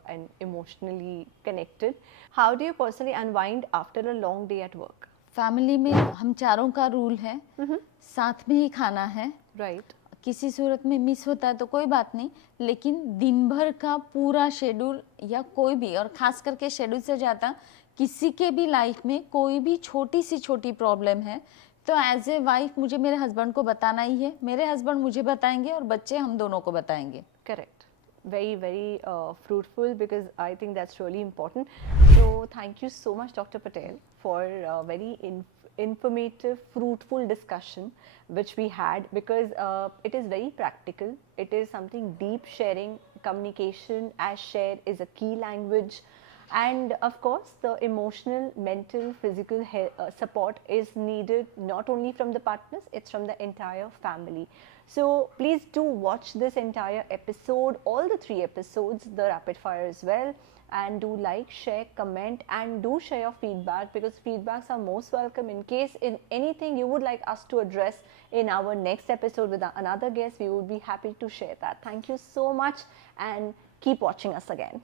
and emotionally connected. How do you personally unwind after a long day at work? Family में हम चारों का रूल है, साथ में ही खाना है। Right. किसी सूरत में मिस होता है तो कोई बात नहीं, लेकिन दिन भर का पूरा शेड्यूल या कोई भी, और खास करके शेड्यूल से ज़्यादा किसी के भी लाइफ में कोई भी छोटी सी छोटी प्रॉब्लम है, तो एज ए वाइफ मुझे मेरे हस्बैंड को बताना ही है, मेरे हस्बैंड मुझे बताएंगे, और बच्चे हम दोनों को बताएंगे। Correct. Very fruitful, because I think that's really important. So thank you so much, Dr. Patel, for very informative, fruitful discussion which we had, because it is very practical. It is something deep. Sharing, communication as shared is a key language. And of course, the emotional, mental, physical support is needed not only from the partners, it's from the entire family. So please do watch this entire episode, all the 3 episodes, the rapid fire as well. And do like, share, comment, and do share your feedback, because feedbacks are most welcome. In case in anything you would like us to address in our next episode with another guest, we would be happy to share that. Thank you so much, and keep watching us again.